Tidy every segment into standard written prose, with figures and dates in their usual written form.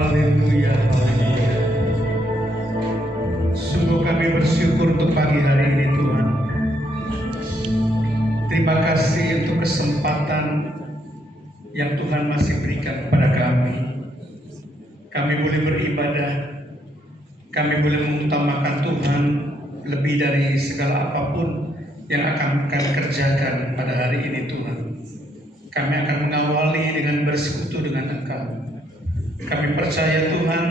Haleluya, haleluya. Sungguh kami bersyukur untuk pagi hari ini Tuhan. Terima kasih untuk kesempatan yang Tuhan masih berikan kepada kami. Kami boleh beribadah, kami boleh mengutamakan Tuhan lebih dari segala apapun yang akan kami kerjakan pada hari ini Tuhan. Kami akan mengawali dengan bersekutu dengan Engkau. Kami percaya Tuhan,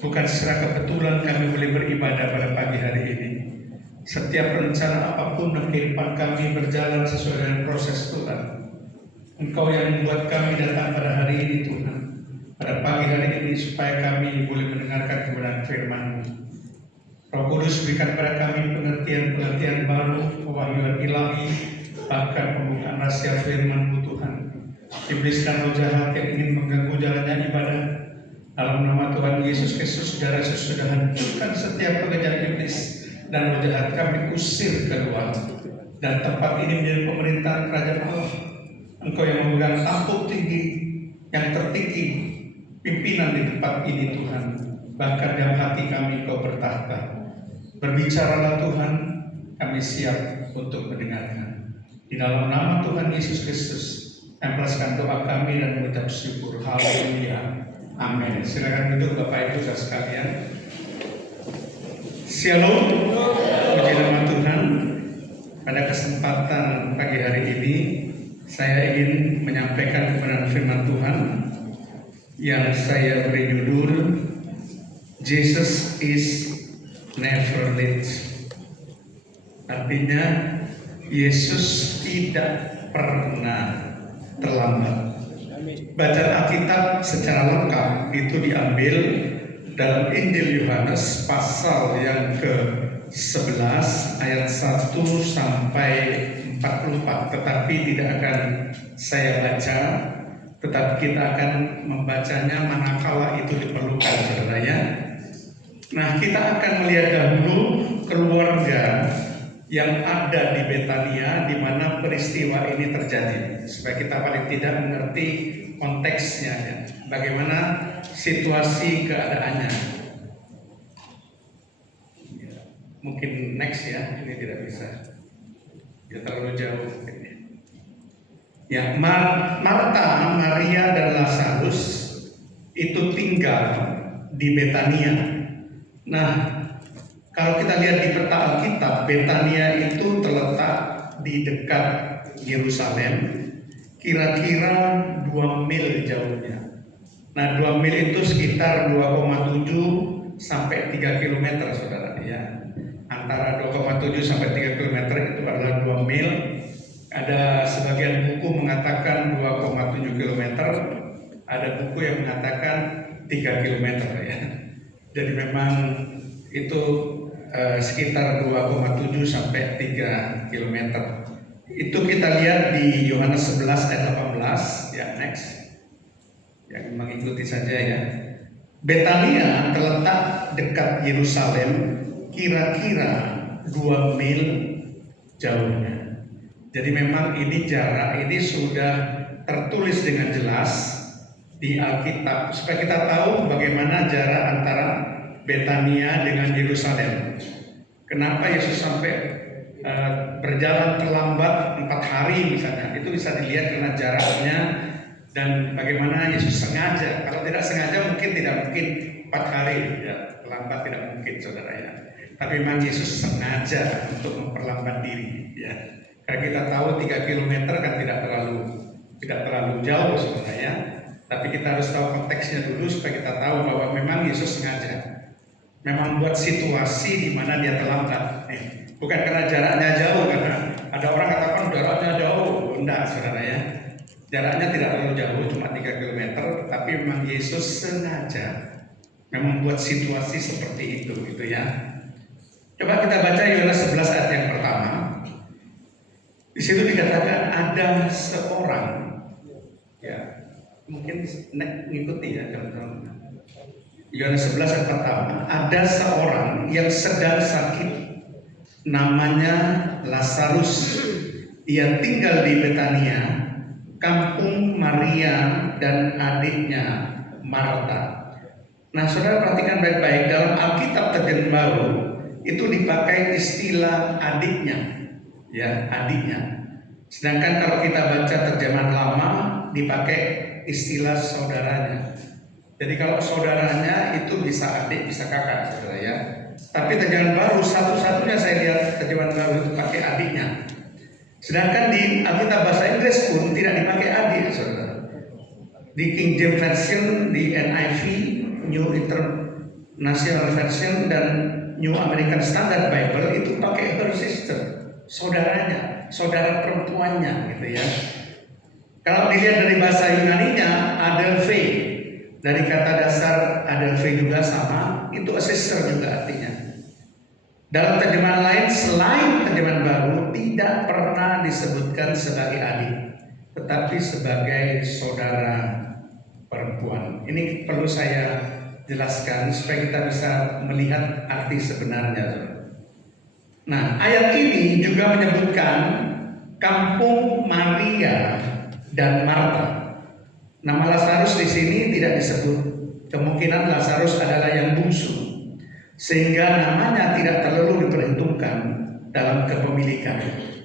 bukan secara kebetulan kami boleh beribadah pada pagi hari ini. Setiap rencana apapun dalam kehidupan kami berjalan sesuai dengan proses Tuhan. Engkau yang membuat kami datang pada hari ini Tuhan, pada pagi hari ini, supaya kami boleh mendengarkan kebenaran firman-Mu. Roh Kudus berikan kepada kami pengertian-pengertian baru, pewahyuan ilahi, bahkan pembukaan rahasia firman-Mu Tuhan. Iblis dan roh jahat yang ingin mengganggu jalannya ibadah, dalam nama Tuhan Yesus Kristus, darah Yesus sudah hancurkan setiap pekerjaan iblis dan roh jahat, kami usir keluar. Dan tempat ini menjadi pemerintahan kerajaan Allah. Engkau yang memegang tampuk tinggi, yang tertinggi, pimpinan di tempat ini Tuhan. Bahkan dalam hati kami Engkau bertahta. Berbicaralah Tuhan, kami siap untuk mendengarkan. Di dalam nama Tuhan Yesus Kristus, ikhlaskan doa kami dan mengucap syukur. Haleluya. Amin. Silakan duduk Bapak Ibu saudara sekalian. Shalom. Puji nama Tuhan. Pada kesempatan pagi hari ini, saya ingin menyampaikan kebenaran firman Tuhan yang saya beri judul Jesus is never late. Artinya Yesus tidak pernah terlambat. Bacaan Alkitab secara lengkap itu diambil dalam Injil Yohanes pasal yang ke-11 ayat 1 sampai 44, tetapi tidak akan saya baca, tetapi kita akan membacanya manakala itu diperlukan, saudara ya. Nah, kita akan melihat dahulu keluarga yang ada di Betania di mana peristiwa ini terjadi, supaya kita paling tidak mengerti konteksnya ya, bagaimana situasi keadaannya. Ya, mungkin next ya, ini tidak bisa, ya terlalu jauh mungkin ya. Ya, Marta, Maria dan Lazarus itu tinggal di Betania. Nah, kalau kita lihat di peta Alkitab, Betania itu terletak di dekat Yerusalem, kira-kira 2 mil jauhnya. Nah, 2 mil itu sekitar 2,7 sampai 3 km, saudara ya. Antara 2,7 sampai 3 km itu adalah 2 mil. Ada sebagian buku mengatakan 2,7 km, ada buku yang mengatakan 3 km ya. Jadi memang itu sekitar 2,7 sampai 3 km. Itu kita lihat di Yohanes 11 ayat 18 ya, next. Yang mengikuti saja ya. Betania terletak dekat Yerusalem, kira-kira 2 mil jauhnya. Jadi memang ini jarak ini sudah tertulis dengan jelas di Alkitab supaya kita tahu bagaimana jarak antara Betania dengan Yerusalem. Kenapa Yesus sampai berjalan terlambat 4 hari misalnya? Itu bisa dilihat karena jaraknya dan bagaimana Yesus sengaja. Kalau tidak sengaja mungkin tidak mungkin 4 hari ya, terlambat tidak mungkin saudara ya. Tapi memang Yesus sengaja untuk memperlambat diri ya. Karena kita tahu 3 km kan tidak terlalu jauh saudara ya. Tapi kita harus tahu konteksnya dulu supaya kita tahu bahwa memang Yesus sengaja. Memang buat situasi di mana dia terlambat. Bukan karena jaraknya jauh, karena ada orang katakan jaraknya jauh. Enggak, saudara ya. Jaraknya tidak terlalu jauh, cuma 3 km, tapi memang Yesus sengaja memang membuat situasi seperti itu, gitu ya. Coba kita baca Yohanes 11 ayat yang pertama. Di situ dikatakan ada seorang, ya mungkin mengikuti ya teman-teman. Yohanes 11 ayat pertama, ada seorang yang sedang sakit, namanya Lazarus. Ia tinggal di Betania, kampung Maria dan adiknya Marta. Nah, saudara perhatikan baik-baik, dalam Alkitab terjemahan baru itu dipakai istilah adiknya, ya, adiknya. Sedangkan kalau kita baca terjemahan lama dipakai istilah saudaranya. Jadi kalau saudaranya itu bisa adik, bisa kakak, saudara ya. Tapi terjemahan baru satu-satunya saya lihat terjemahan baru itu pakai adiknya. Sedangkan di Alkitab bahasa Inggris pun tidak dipakai adik, saudara. Di King James Version, di NIV, New International Version, dan New American Standard Bible itu pakai her sister, saudaranya, saudara perempuannya, gitu ya. Kalau dilihat dari bahasa Yunaninya, adelphe, dari kata dasar adelphe juga sama, itu a sister juga artinya. Dalam terjemahan lain selain terjemahan baru tidak pernah disebutkan sebagai adik, tetapi sebagai saudara perempuan. Ini perlu saya jelaskan supaya kita bisa melihat arti sebenarnya. Nah, ayat ini juga menyebutkan kampung Maria dan Marta. Nama Lazarus di sini tidak disebut. Kemungkinan Lazarus adalah yang bungsu, sehingga namanya tidak terlalu diperhitungkan dalam kepemilikan.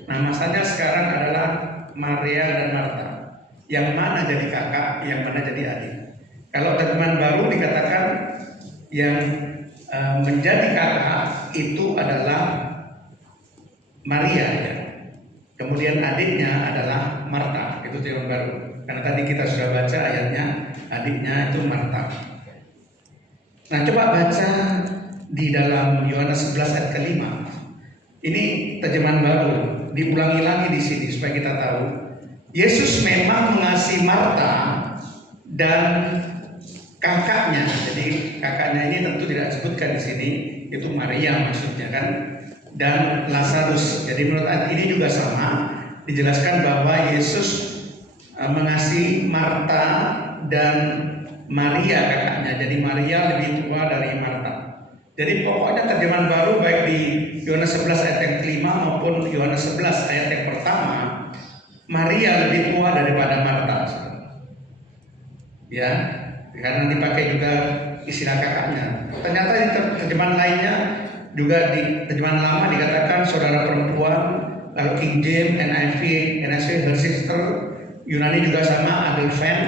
Nah, masalahnya sekarang adalah Maria dan Marta. Yang mana jadi kakak, yang mana jadi adik. Kalau terjemahan baru dikatakan yang menjadi kakak itu adalah Maria, ya. Kemudian adiknya adalah Marta. Itu terjemahan baru. Karena tadi kita sudah baca ayatnya, adiknya itu Marta. Nah, coba baca di dalam Yohanes 11 ayat ke-5. Ini terjemahan baru, diulangi lagi di sini supaya kita tahu. Yesus memang mengasihi Marta dan kakaknya. Jadi kakaknya ini tentu tidak disebutkan di sini, itu Maria maksudnya kan, dan Lazarus. Jadi menurut ayat ini juga sama, dijelaskan bahwa Yesus mengasihi Marta dan Maria kakaknya. Jadi Maria lebih tua dari Marta. Jadi pokoknya terjemahan baru baik di Yohanes 11 ayat yang kelima maupun Yohanes 11 ayat yang pertama, Maria lebih tua daripada Marta. Ya, karena dipakai juga istilah kakaknya. Ternyata di terjemahan lainnya juga di terjemahan lama dikatakan saudara perempuan. Lalu King James, NIV, her sister. Yunani juga sama, adelphen.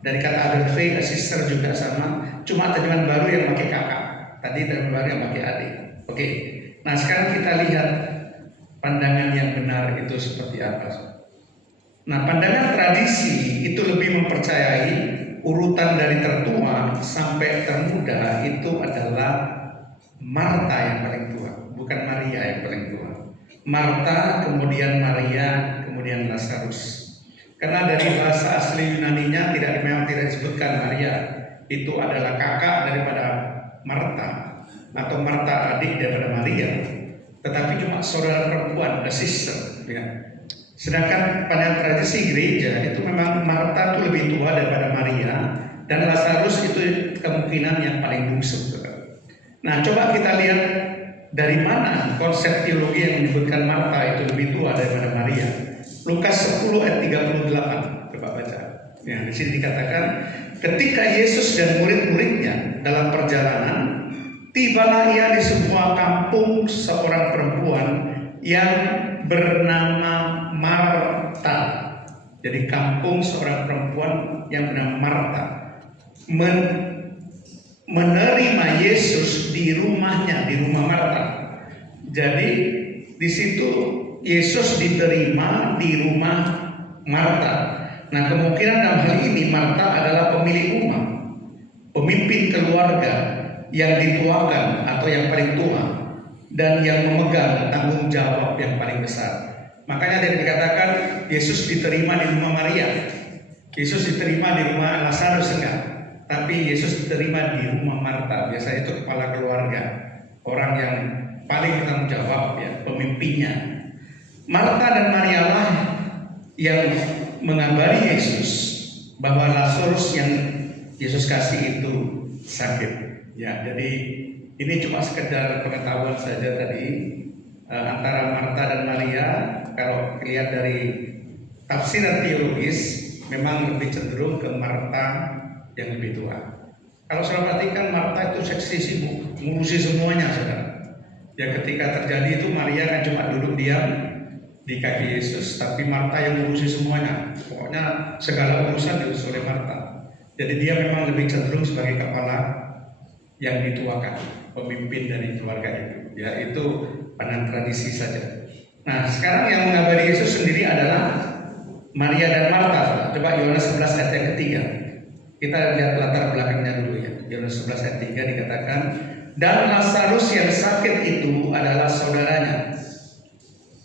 Dari kata adelphe, a sister juga sama. Cuma terjemahan baru yang pakai kakak. Tadi terjemahan baru yang pakai adik. Oke. Nah, sekarang kita lihat pandangan yang benar itu seperti apa. Nah, pandangan tradisi itu lebih mempercayai urutan dari tertua sampai termuda itu adalah Marta yang paling tua, bukan Maria yang paling tua. Marta, kemudian Maria, kemudian Lazarus. Karena dari bahasa asli Yunaninya memang tidak disebutkan Maria itu adalah kakak daripada Marta atau Marta adik daripada Maria, tetapi cuma saudara perempuan, a sister. Ya. Sedangkan pada tradisi gereja itu memang Marta itu lebih tua daripada Maria dan Lazarus itu kemungkinan yang paling bungsu. Nah, coba kita lihat dari mana konsep teologi yang menyebutkan Marta itu lebih tua daripada Maria. Lukas 10 ayat 38, coba baca. Ya, di sini dikatakan, ketika Yesus dan murid-muridnya dalam perjalanan, tibalah ia di sebuah kampung seorang perempuan yang bernama Marta. Jadi kampung seorang perempuan yang bernama Marta menerima Yesus di rumahnya, di rumah Marta. Jadi di situ Yesus diterima di rumah Marta. Nah, kemungkinan dalam hal ini Marta adalah pemilik rumah, pemimpin keluarga yang dituakan atau yang paling tua dan yang memegang tanggung jawab yang paling besar. Makanya dia dikatakan Yesus diterima di rumah Maria. Yesus diterima di rumah Lazarus enggak, tapi Yesus diterima di rumah Marta. Biasanya itu kepala keluarga, orang yang paling bertanggung jawab, ya, pemimpinnya. Marta dan Maria lah yang mengabari Yesus bahwa Lazarus yang Yesus kasih itu sakit. Ya, jadi ini cuma sekedar pengetahuan saja tadi antara Marta dan Maria. Kalau lihat dari tafsiran teologis, memang lebih cenderung ke Marta yang lebih tua. Kalau saudara perhatikan, Marta itu seksi sibuk, ngurusi semuanya, saudara. Ya ketika terjadi itu Maria kan cuma duduk diam di kaki Yesus, tapi Marta yang ngurusi semuanya. Pokoknya segala urusan diurus oleh Marta. Jadi dia memang lebih cenderung sebagai kepala yang dituakan, pemimpin dari keluarga itu. Ya itu pandangan tradisi saja. Nah sekarang yang mengabari Yesus sendiri adalah Maria dan Marta. Coba Yohanes 11 ayat yang ketiga. Kita lihat latar belakangnya dulu ya. Yohanes 11 ayat 3 dikatakan, dan Lazarus yang sakit itu adalah saudaranya.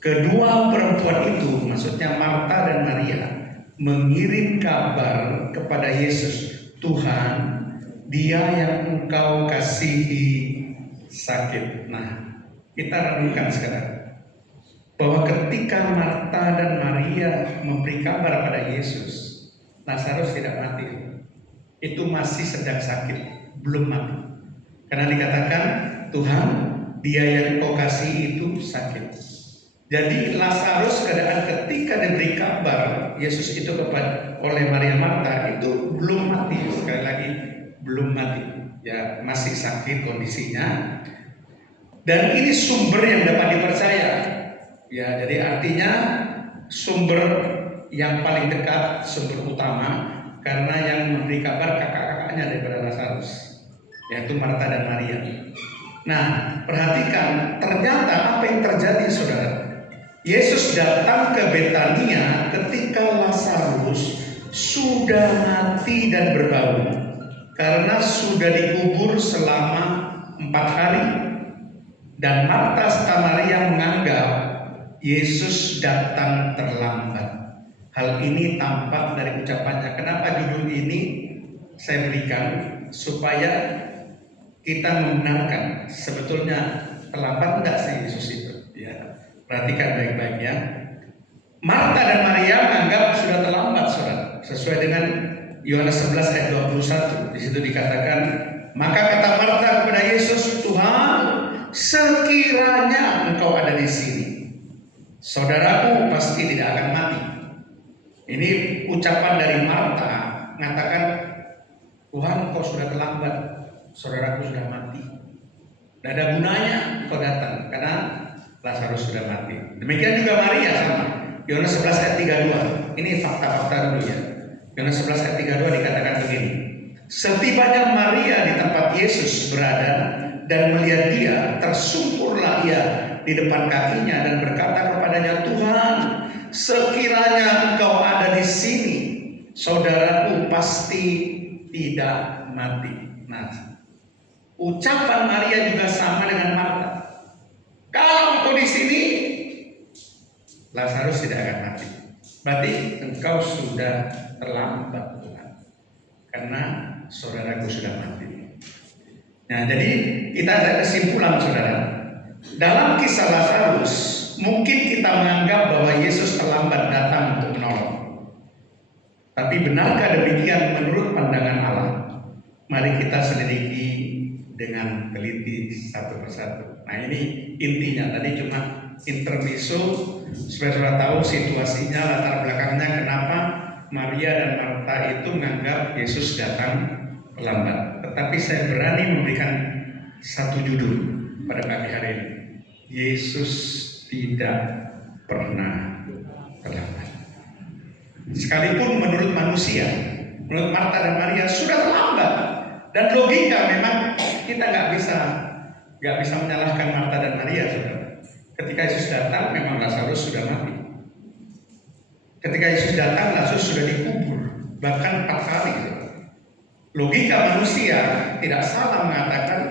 Kedua perempuan itu, maksudnya Marta dan Maria, mengirim kabar kepada Yesus, Tuhan, dia yang engkau kasihi sakit. Nah, kita renungkan sekarang bahwa ketika Marta dan Maria memberi kabar pada Yesus, Lazarus tidak mati. Itu masih sedang sakit, belum mati. Karena dikatakan, Tuhan, dia yang engkau kasihi itu sakit. Jadi Lazarus keadaan ketika diberi kabar Yesus itu oleh Maria Marta itu belum mati, sekali lagi belum mati, ya masih sakit kondisinya. Dan ini sumber yang dapat dipercaya, ya jadi artinya sumber yang paling dekat, sumber utama, karena yang memberi kabar kakak-kakaknya daripada Lazarus, yaitu Marta dan Maria. Nah perhatikan, ternyata apa yang terjadi saudara? Yesus datang ke Betania ketika Lazarus sudah mati dan berbau, karena sudah dikubur selama 4 hari. Dan Marta serta Maria menganggap Yesus datang terlambat. Hal ini tampak dari ucapannya. Kenapa judul ini saya berikan? Supaya kita membenarkan sebetulnya terlambat enggak sih Yesus itu. Ya, perhatikan baik-baik ya. Marta dan Maria menganggap sudah terlambat, saudara. Sesuai dengan Yohanes 11 ayat 21. Di situ dikatakan, maka kata Marta kepada Yesus, Tuhan, sekiranya engkau ada di sini, saudaraku pasti tidak akan mati. Ini ucapan dari Marta mengatakan, Tuhan, engkau sudah terlambat, saudaraku sudah mati. Tidak ada gunanya engkau datang karena Lazarus sudah mati. Demikian juga Maria sama. Yohanes 11 ayat 32. Ini fakta-fakta dulu ya. Yohanes 11 ayat 32 dikatakan begini. Setibanya Maria di tempat Yesus berada dan melihat dia, tersungkurlah ia di depan kakinya dan berkata kepadanya, Tuhan, sekiranya engkau ada di sini, saudaraku pasti tidak mati. Nah, ucapan Maria juga sama dengan Marta. Kalau engkau di sini, Lazarus tidak akan mati. Berarti engkau sudah terlambat Tuhan, karena saudaraku sudah mati. Nah, jadi kita ada kesimpulan saudara. Dalam kisah Lazarus, mungkin kita menganggap bahwa Yesus terlambat datang untuk menolong. Tapi benarkah demikian menurut pandangan Allah? Mari kita selidiki dengan teliti satu persatu. Nah ini intinya, tadi cuma intermezzo supaya tahu situasinya, latar belakangnya kenapa Maria dan Marta itu menganggap Yesus datang terlambat. Tetapi saya berani memberikan satu judul pada pagi hari ini. Yesus tidak pernah terlambat. Sekalipun menurut manusia, menurut Marta dan Maria sudah terlambat. Dan logika memang kita nggak bisa menyalahkan Marta dan Maria, saudara. Ketika Yesus datang, memang Lazarus sudah mati. Ketika Yesus datang, Lazarus sudah dikubur, bahkan 4 kali. Logika manusia tidak salah mengatakan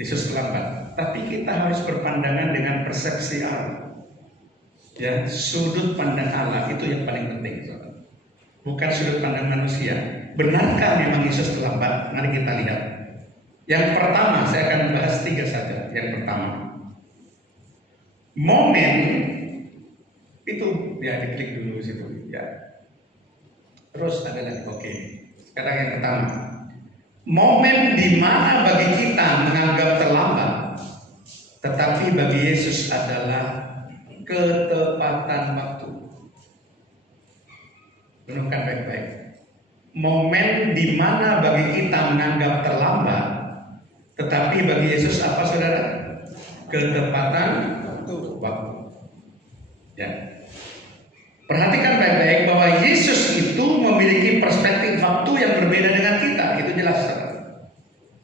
Yesus terlambat, tapi kita harus berpandangan dengan persepsi Allah. Ya, sudut pandang Allah itu yang paling penting, saudara. Bukan sudut pandang manusia. Benarkah memang Yesus terlambat? Mari kita lihat. Yang pertama, saya akan membahas 3 saja. Yang pertama, momen itu ya diklik dulu situ ya. Terus ada lagi. Oke. Sekarang yang pertama, momen di mana bagi kita menganggap terlambat, tetapi bagi Yesus adalah ketepatan waktu. Renungkan baik-baik. momen di mana bagi kita menganggap terlambat, tetapi bagi Yesus apa saudara? Ketepatan waktu. Ya. Perhatikan baik-baik bahwa Yesus itu memiliki perspektif waktu yang berbeda dengan kita. Itu jelas, saudara.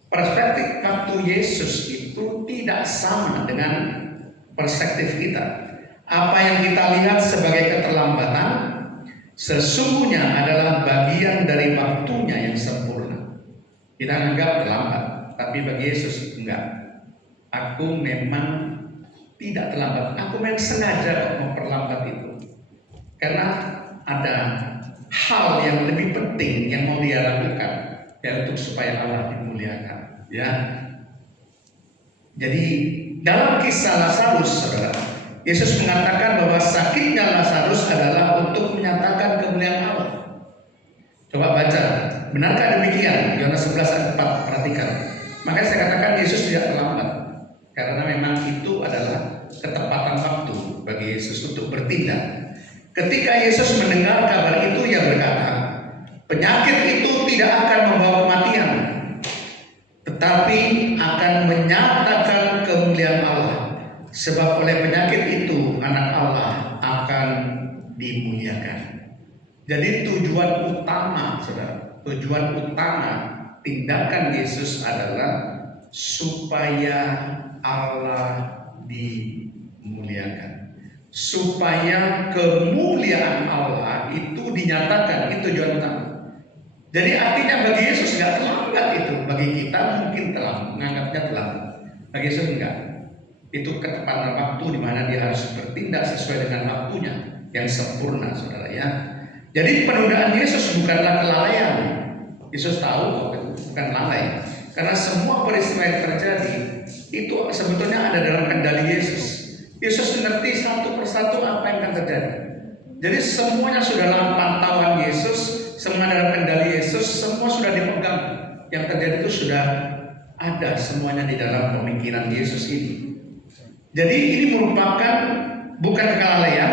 Perspektif waktu Yesus itu tidak sama dengan perspektif kita. Apa yang kita lihat sebagai keterlambatan sesungguhnya adalah bagian dari waktunya yang sempurna. Kita anggap terlambat, tapi bagi Yesus enggak. Aku memang tidak terlambat. Aku memang sengaja memperlambat itu. Karena ada hal yang lebih penting yang mau dia lakukan, yaitu supaya Allah dimuliakan. Ya. Jadi dalam kisah Lazarus, saudara, Yesus mengatakan bahwa sakitnya Lazarus adalah untuk menyatakan kemuliaan Allah. Coba baca, benarkah demikian? Yohanes 11 ayat 4, perhatikan. Makanya saya katakan Yesus tidak terlambat, karena memang itu adalah ketepatan waktu bagi Yesus untuk bertindak. Ketika Yesus mendengar kabar itu, ia berkata, penyakit itu tidak akan membawa kematian, tetapi akan menyatakan kemuliaan Allah. Sebab oleh penyakit itu anak Allah akan dimuliakan. Jadi tujuan utama, saudara, tujuan utama tindakan Yesus adalah supaya Allah dimuliakan. Supaya kemuliaan Allah itu dinyatakan, itu tujuan utama. Jadi artinya bagi Yesus nggak terlambat itu, bagi kita mungkin terlambat, menganggapnya terlambat. Bagi Yesus enggak. Itu ketepatan waktu di mana dia harus bertindak sesuai dengan waktunya yang sempurna, saudara ya. Jadi penundaan Yesus bukanlah kelalaian. Yesus tahu bukan lalai, karena semua peristiwa yang terjadi itu sebetulnya ada dalam kendali Yesus. Yesus mengerti satu persatu apa yang akan terjadi. Jadi semuanya sudah dalam pantauan Yesus, semua dalam kendali Yesus, semua sudah dipegang. Yang terjadi itu sudah ada semuanya di dalam pemikiran Yesus ini. Jadi ini merupakan bukan kelalaian,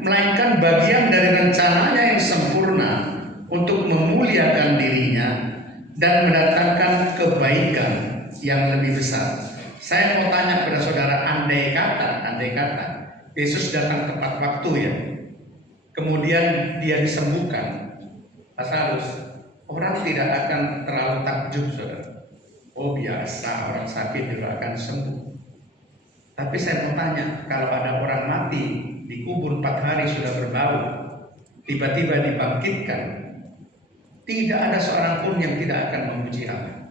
melainkan bagian dari rencananya yang sempurna untuk memuliakan dirinya dan mendatangkan kebaikan yang lebih besar. Saya mau tanya pada saudara, andai kata Yesus datang tepat waktu ya, kemudian dia disembuhkan, Lazarus, orang tidak akan terlalu takjub, saudara. Oh biasa, orang sakit juga akan sembuh. Tapi saya mau tanya, kalau ada orang mati dikubur 4 hari sudah berbau, tiba-tiba dibangkitkan, tidak ada seorang pun yang tidak akan memuji Allah.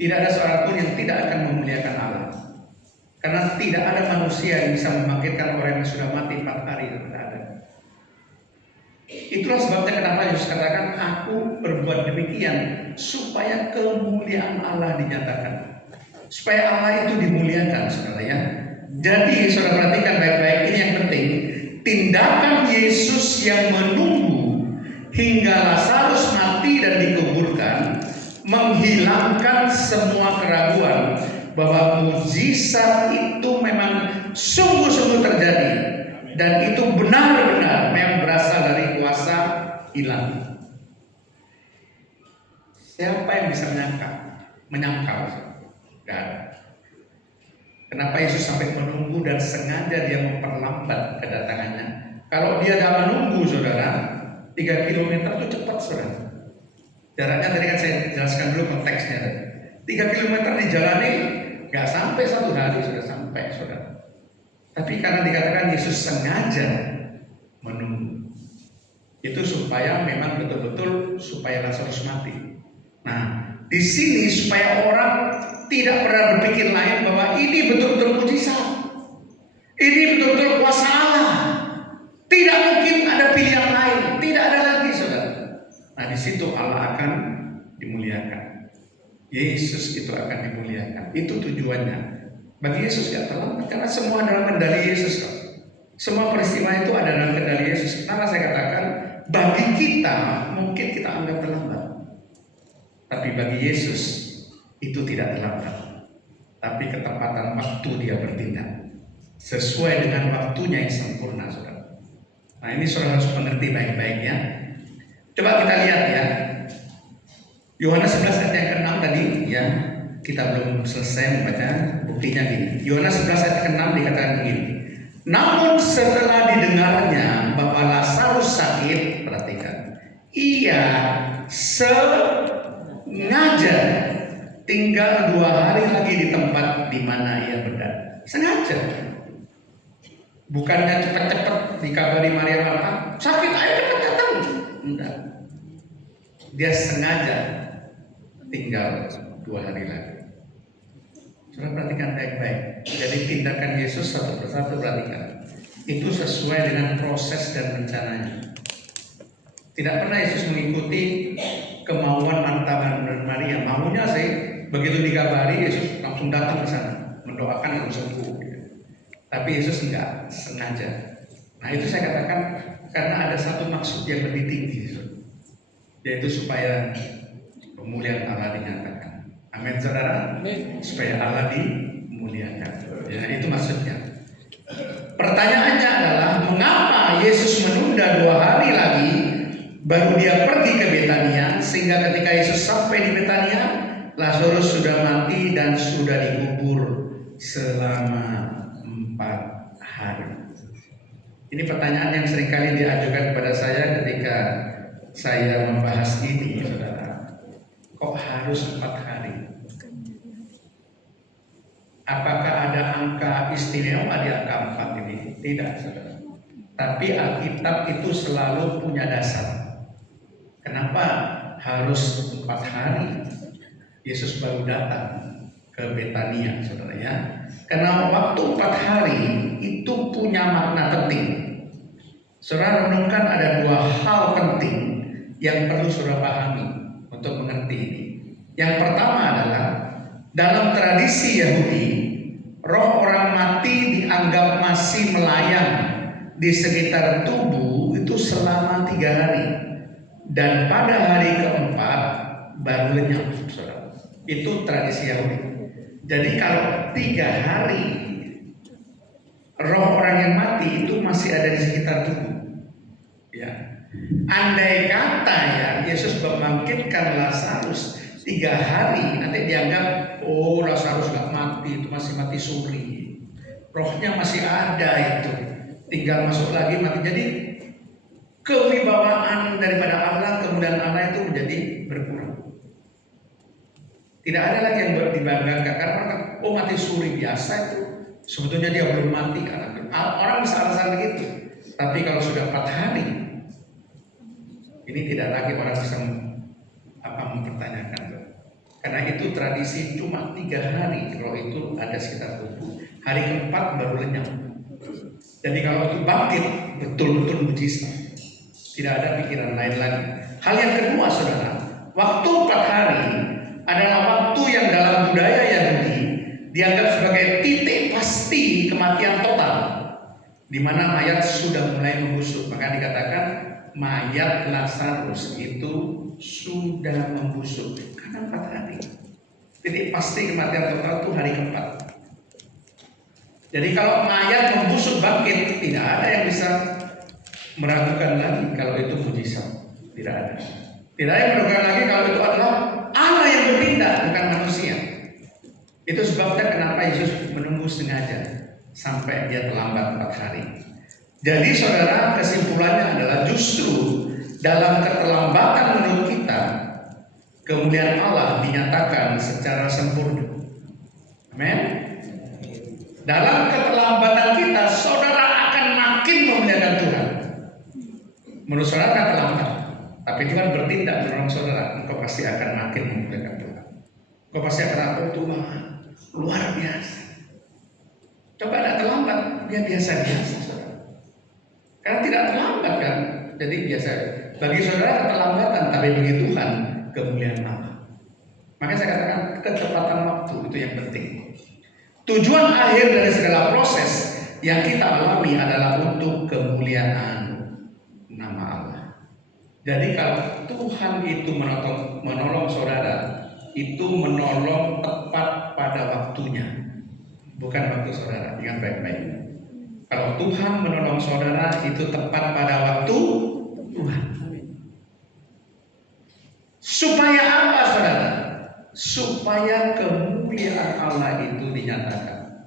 Tidak ada seorang pun yang tidak akan memuliakan Allah. Karena tidak ada manusia yang bisa membangkitkan orang yang sudah mati 4 hari, tidak ada. Itulah sebabnya kenapa Yesus katakan, aku berbuat demikian supaya kemuliaan Allah dinyatakan. Supaya Allah itu dimuliakan, saudara ya. Jadi saudara perhatikan baik-baik, ini yang penting. Tindakan Yesus yang menunggu hingga Lazarus mati dan dikuburkan menghilangkan semua keraguan bahwa mukjizat itu memang sungguh-sungguh terjadi dan itu benar-benar memang berasal dari kuasa ilahi. Siapa yang bisa menyangkal? Gak ada. Kenapa Yesus sampai menunggu dan sengaja dia memperlambat kedatangannya? Kalau dia gak menunggu, saudara, 3 km itu cepat, saudara. Jaraknya tadi kan saya jelaskan dulu konteksnya. 3 km dijalani gak sampai 1 hari sudah sampai, saudara. Tapi karena dikatakan Yesus sengaja menunggu, itu supaya memang betul-betul supaya Lazarus mati. Nah, di sini supaya orang tidak pernah berpikir lain bahwa ini betul-betul mujizat, ini betul-betul kuasa Allah. Tidak mungkin ada pilihan lain, tidak ada lagi, saudara. Nah, di situ Allah akan dimuliakan. Yesus itu akan dimuliakan. Itu tujuannya. Bagi Yesus tidak terlambat karena semua dalam kendali Yesus. Semua peristiwa itu ada dalam kendali Yesus. Karena saya katakan, bagi kita mungkin kita anggap terlambat, tapi bagi Yesus itu tidak terlambat. Tapi ketepatan waktu dia bertindak sesuai dengan waktunya yang sempurna, saudara. Nah, ini saudara harus mengerti baik-baik ya. Coba kita lihat ya. Yohanes 11 ayat yang ke-6 tadi ya. Kita belum selesai membaca, buktinya gini. Yohanes 11 ayat ke-6 dikatakan begini. Namun setelah didengarnya bahwa Lazarus sakit, perhatikan, ia sengaja tinggal 2 hari lagi di tempat di mana ia berada. Sengaja. Bukannya cepat-cepat dikabari Maria Marta, sakit ayo cepat datang. Enggak. Dia sengaja tinggal 2 hari lagi. Saudara perhatikan baik-baik. Jadi tindakan Yesus satu persatu perhatikan. Itu sesuai dengan proses dan rencananya. Tidak pernah Yesus mengikuti kemauan Marta dan Maria. Maunya sih begitu dikabari Yesus langsung datang ke sana mendoakan yang sembuh. Tapi Yesus enggak sengaja. Nah itu saya katakan karena ada satu maksud yang lebih tinggi, yaitu supaya pemulihan Allah dinyatakan. Amin saudara. Supaya Allah dimuliakan. Ya, itu maksudnya. Pertanyaannya adalah mengapa Yesus menunda 2 hari lagi baru dia pergi ke Betania, sehingga ketika Yesus sampai di Betania, Lazarus sudah mati dan sudah dikubur selama 4 hari. Ini pertanyaan yang seringkali diajukan kepada saya ketika saya membahas ini, saudara. Kok harus 4 hari? Apakah ada angka istimewa di angka 4 ini? Tidak, saudara. Tapi Alkitab itu selalu punya dasar. Kenapa harus 4 hari? Yesus baru datang ke Betania, saudara ya. Karena waktu 4 hari itu punya makna penting. Saudara renungkan ada 2 hal penting yang perlu saudara pahami untuk mengerti ini. Yang pertama adalah dalam tradisi Yahudi, roh orang mati dianggap masih melayang di sekitar tubuh itu selama 3 hari. Dan pada hari keempat baru lenyap, saudara. Itu tradisi Yahudi. Jadi kalau 3 hari roh orang yang mati itu masih ada di sekitar tubuh. Ya. Andai kata ya Yesus membangkitkan Lazarus 3 hari, nanti dianggap oh Lazarus gak mati, itu masih mati suri. Rohnya masih ada itu, tinggal masuk lagi mati. Jadi kewibawaan daripada Allah, kemudian Allah itu menjadi berkurang. Tidak ada lagi yang dibanggakan karena oh mati suri biasa itu. Sebetulnya dia belum mati karena orang bisa alasan begitu. Tapi kalau sudah 4 hari, ini tidak lagi orang bisa mempertanyakan. Karena itu tradisi cuma 3 hari roh itu ada sekitar tubuh. Hari keempat baru lenyap. Jadi kalau itu bangkit betul-betul mujizat. Tidak ada pikiran lain lagi. Hal yang kedua, saudara, waktu 4 hari adalah waktu yang dalam budaya Yahudi dianggap sebagai titik pasti kematian total, di mana mayat sudah mulai membusuk. Maka dikatakan mayat Lazarus itu sudah membusuk karena 4 hari. Titik pasti kematian total itu hari keempat. Jadi kalau mayat membusuk bangkit, tidak ada yang bisa meragukan lagi kalau itu mujizat. Tidak ada. Tidak ada yang meragukan lagi kalau itu adalah Allah yang bertindak, bukan manusia. Itu sebabnya kenapa Yesus menunggu sengaja sampai dia terlambat 4 hari. Jadi saudara, kesimpulannya adalah justru dalam keterlambatan menurut kita, kemuliaan Allah dinyatakan secara sempurna. Amin. Dalam keterlambatan kita, saudara akan makin memuliakan Tuhan. Menurut saudara akan terlambat, tapi Tuhan bertindak menolong saudara, engkau pasti akan makin memuliakan Tuhan. Engkau pasti akan Tuhan luar biasa. Coba tidak terlambat, dia biasa-biasa, saudara. Karena tidak terlambat kan, jadi biasa. Bagi saudara keterlambatan, tapi bagi Tuhan kemuliaan Allah. Maka saya katakan kecepatan waktu itu yang penting. Tujuan akhir dari segala proses yang kita alami adalah untuk kemuliaan nama Allah. Jadi kalau Tuhan itu menolong saudara, itu menolong tepat pada waktunya, bukan waktu saudara. Ingat baik-baik. Kalau Tuhan menolong saudara itu tepat pada waktu Tuhan. Supaya apa, saudara? Supaya kemuliaan Allah itu dinyatakan.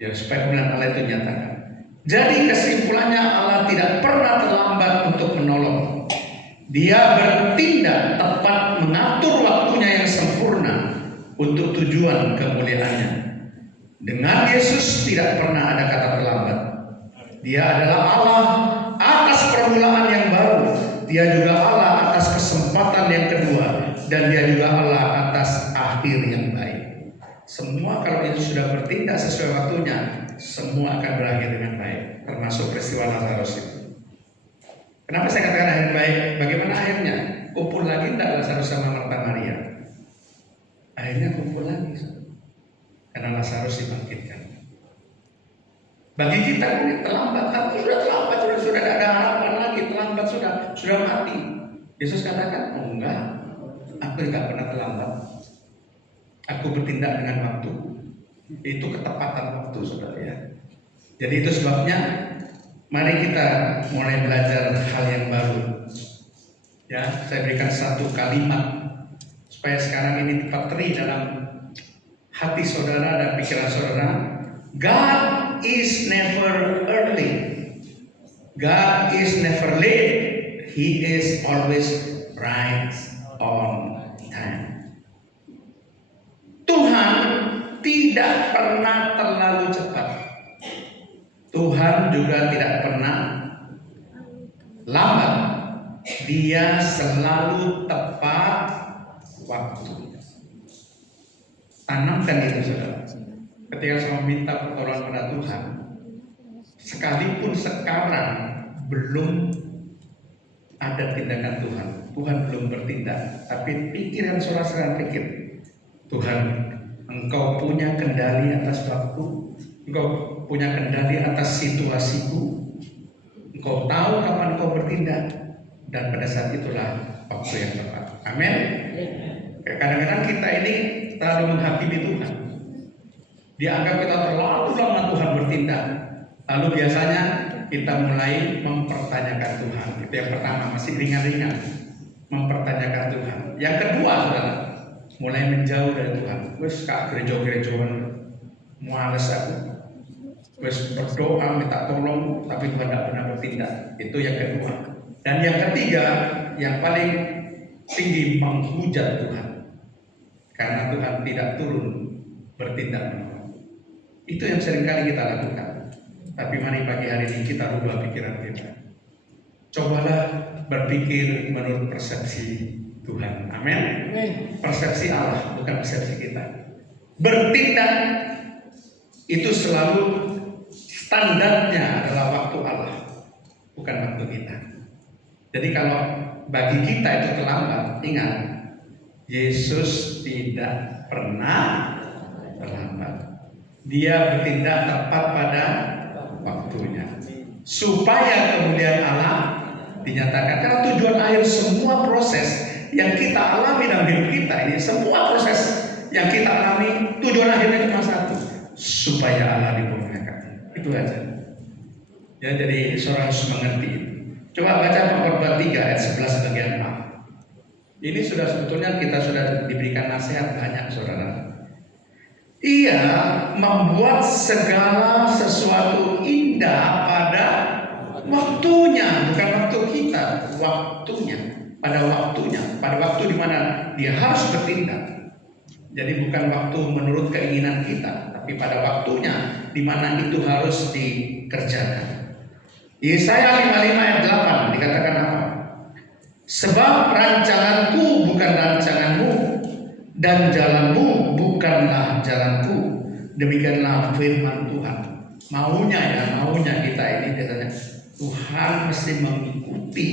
Ya, supaya kemuliaan Allah itu dinyatakan. Jadi kesimpulannya, Allah tidak pernah terlambat untuk menolong. Dia bertindak tepat, mengatur waktunya yang sempurna untuk tujuan kemuliaannya. Dengan Yesus tidak pernah ada kata terlambat. Dia adalah Allah atas permulaan yang baru. Dia juga Allah atas kesempatan yang kedua. Dan dia juga Allah atas akhir yang baik. Semua kalau itu sudah bertindak sesuai waktunya, semua akan berakhir dengan baik. Termasuk peristiwa Lazarus itu. Kenapa saya katakan akhir baik? Bagaimana akhirnya? Kumpul lagi tidak Lazarus sama Marta Maria? Akhirnya kumpul lagi. Karena Lazarus dibangkitkan. Bagi kita ini terlambat, aku sudah terlambat, sudah tidak ada harapan lagi, terlambat sudah mati. Yesus katakan, oh enggak, aku tidak pernah terlambat. Aku bertindak dengan waktu. Itu ketepatan waktu, saudara ya. Jadi itu sebabnya mari kita mulai belajar hal yang baru. Ya, saya berikan satu kalimat supaya sekarang ini dipatri dalam hati saudara dan pikiran saudara. God is never early. God is never late. He is always right on time. Tuhan tidak pernah terlalu cepat. Tuhan juga tidak pernah lambat. Dia selalu tepat waktu. Tanamkan itu, saudara. Ketika saya meminta pertolongan pada Tuhan, sekalipun sekarang belum ada tindakan Tuhan, Tuhan belum bertindak, tapi pikiran saudara sekarang pikir, Tuhan, Engkau punya kendali atas waktu, Engkau punya kendali atas situasiku, Engkau tahu kapan Engkau bertindak, dan pada saat itulah waktu yang tepat. Amin. Kadang-kadang kita ini terlalu menghakimi Tuhan. Dianggap kita terlalu lama Tuhan bertindak. Lalu biasanya kita mulai mempertanyakan Tuhan. Itu yang pertama, masih ringan-ringan mempertanyakan Tuhan. Yang kedua, saudara, mulai menjauh dari Tuhan. Wes kak gereja-gerejaan, males aku. Wes berdoa minta tolong, tapi Tuhan tidak pernah bertindak. Itu yang kedua. Dan yang ketiga, yang paling tinggi, menghujat Tuhan. Karena Tuhan tidak turun bertindak. Itu yang seringkali kita lakukan. Tapi mari pagi hari ini kita rubah pikiran kita. Cobalah berpikir menurut persepsi Tuhan. Amin. Persepsi Allah, bukan persepsi kita. Bertindak itu selalu standarnya adalah waktu Allah, bukan waktu kita. Jadi kalau bagi kita itu terlambat, ingat, Yesus tidak pernah terlambat. Dia bertindak tepat pada waktunya, supaya kemuliaan Allah dinyatakan. Karena tujuan akhir semua proses yang kita alami dalam hidup kita ini, semua proses yang kita alami, tujuan akhirnya cuma satu, supaya Allah dimuliakan. Itu aja. Ya, jadi saudara harus mengerti. Coba baca Pengkhotbah 3 ayat 11 bagian 4. Ini sudah sebetulnya kita sudah diberikan nasihat banyak, saudara. Ia membuat segala sesuatu indah pada waktunya, bukan waktu kita, waktunya, pada waktunya, pada waktu di mana dia harus bertindak. Jadi bukan waktu menurut keinginan kita, tapi pada waktunya di mana itu harus dikerjakan. Yesaya 55 ayat 8 dikatakan apa? Sebab rancanganku bukan rancanganmu, dan jalanmu bukanlah jalanku. Demikianlah firman Tuhan. Maunya kita ini biasanya Tuhan mesti mengikuti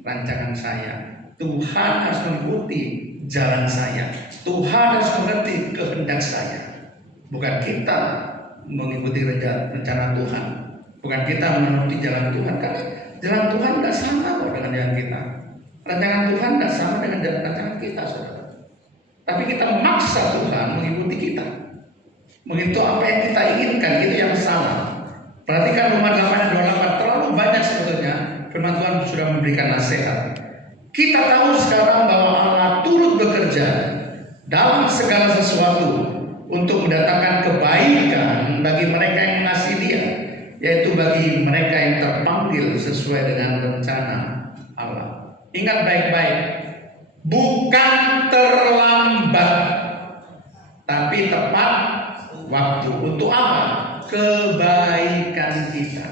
rancangan saya. Tuhan harus mengikuti jalan saya. Tuhan harus mengerti kehendak saya. Bukan kita mengikuti rencana Tuhan. Bukan kita menuruti jalan Tuhan. Karena jalan Tuhan tidak sama kok dengan jalan kita. Rancangan Tuhan tidak sama dengan jalan rancangan kita, saudara. Tapi kita memaksa Tuhan mengikuti kita, mengikuti apa yang kita inginkan, itu yang salah. Perhatikan Roma 8 ayat 28, terlalu banyak sebetulnya firman Tuhan sudah memberikan nasihat. Kita tahu sekarang bahwa Allah turut bekerja dalam segala sesuatu untuk mendatangkan kebaikan bagi mereka yang mengasihi Dia, yaitu bagi mereka yang terpanggil sesuai dengan rencana Allah. Ingat baik-baik, bukan terlambat, tapi tepat waktu. Untuk apa? Kebaikan kita.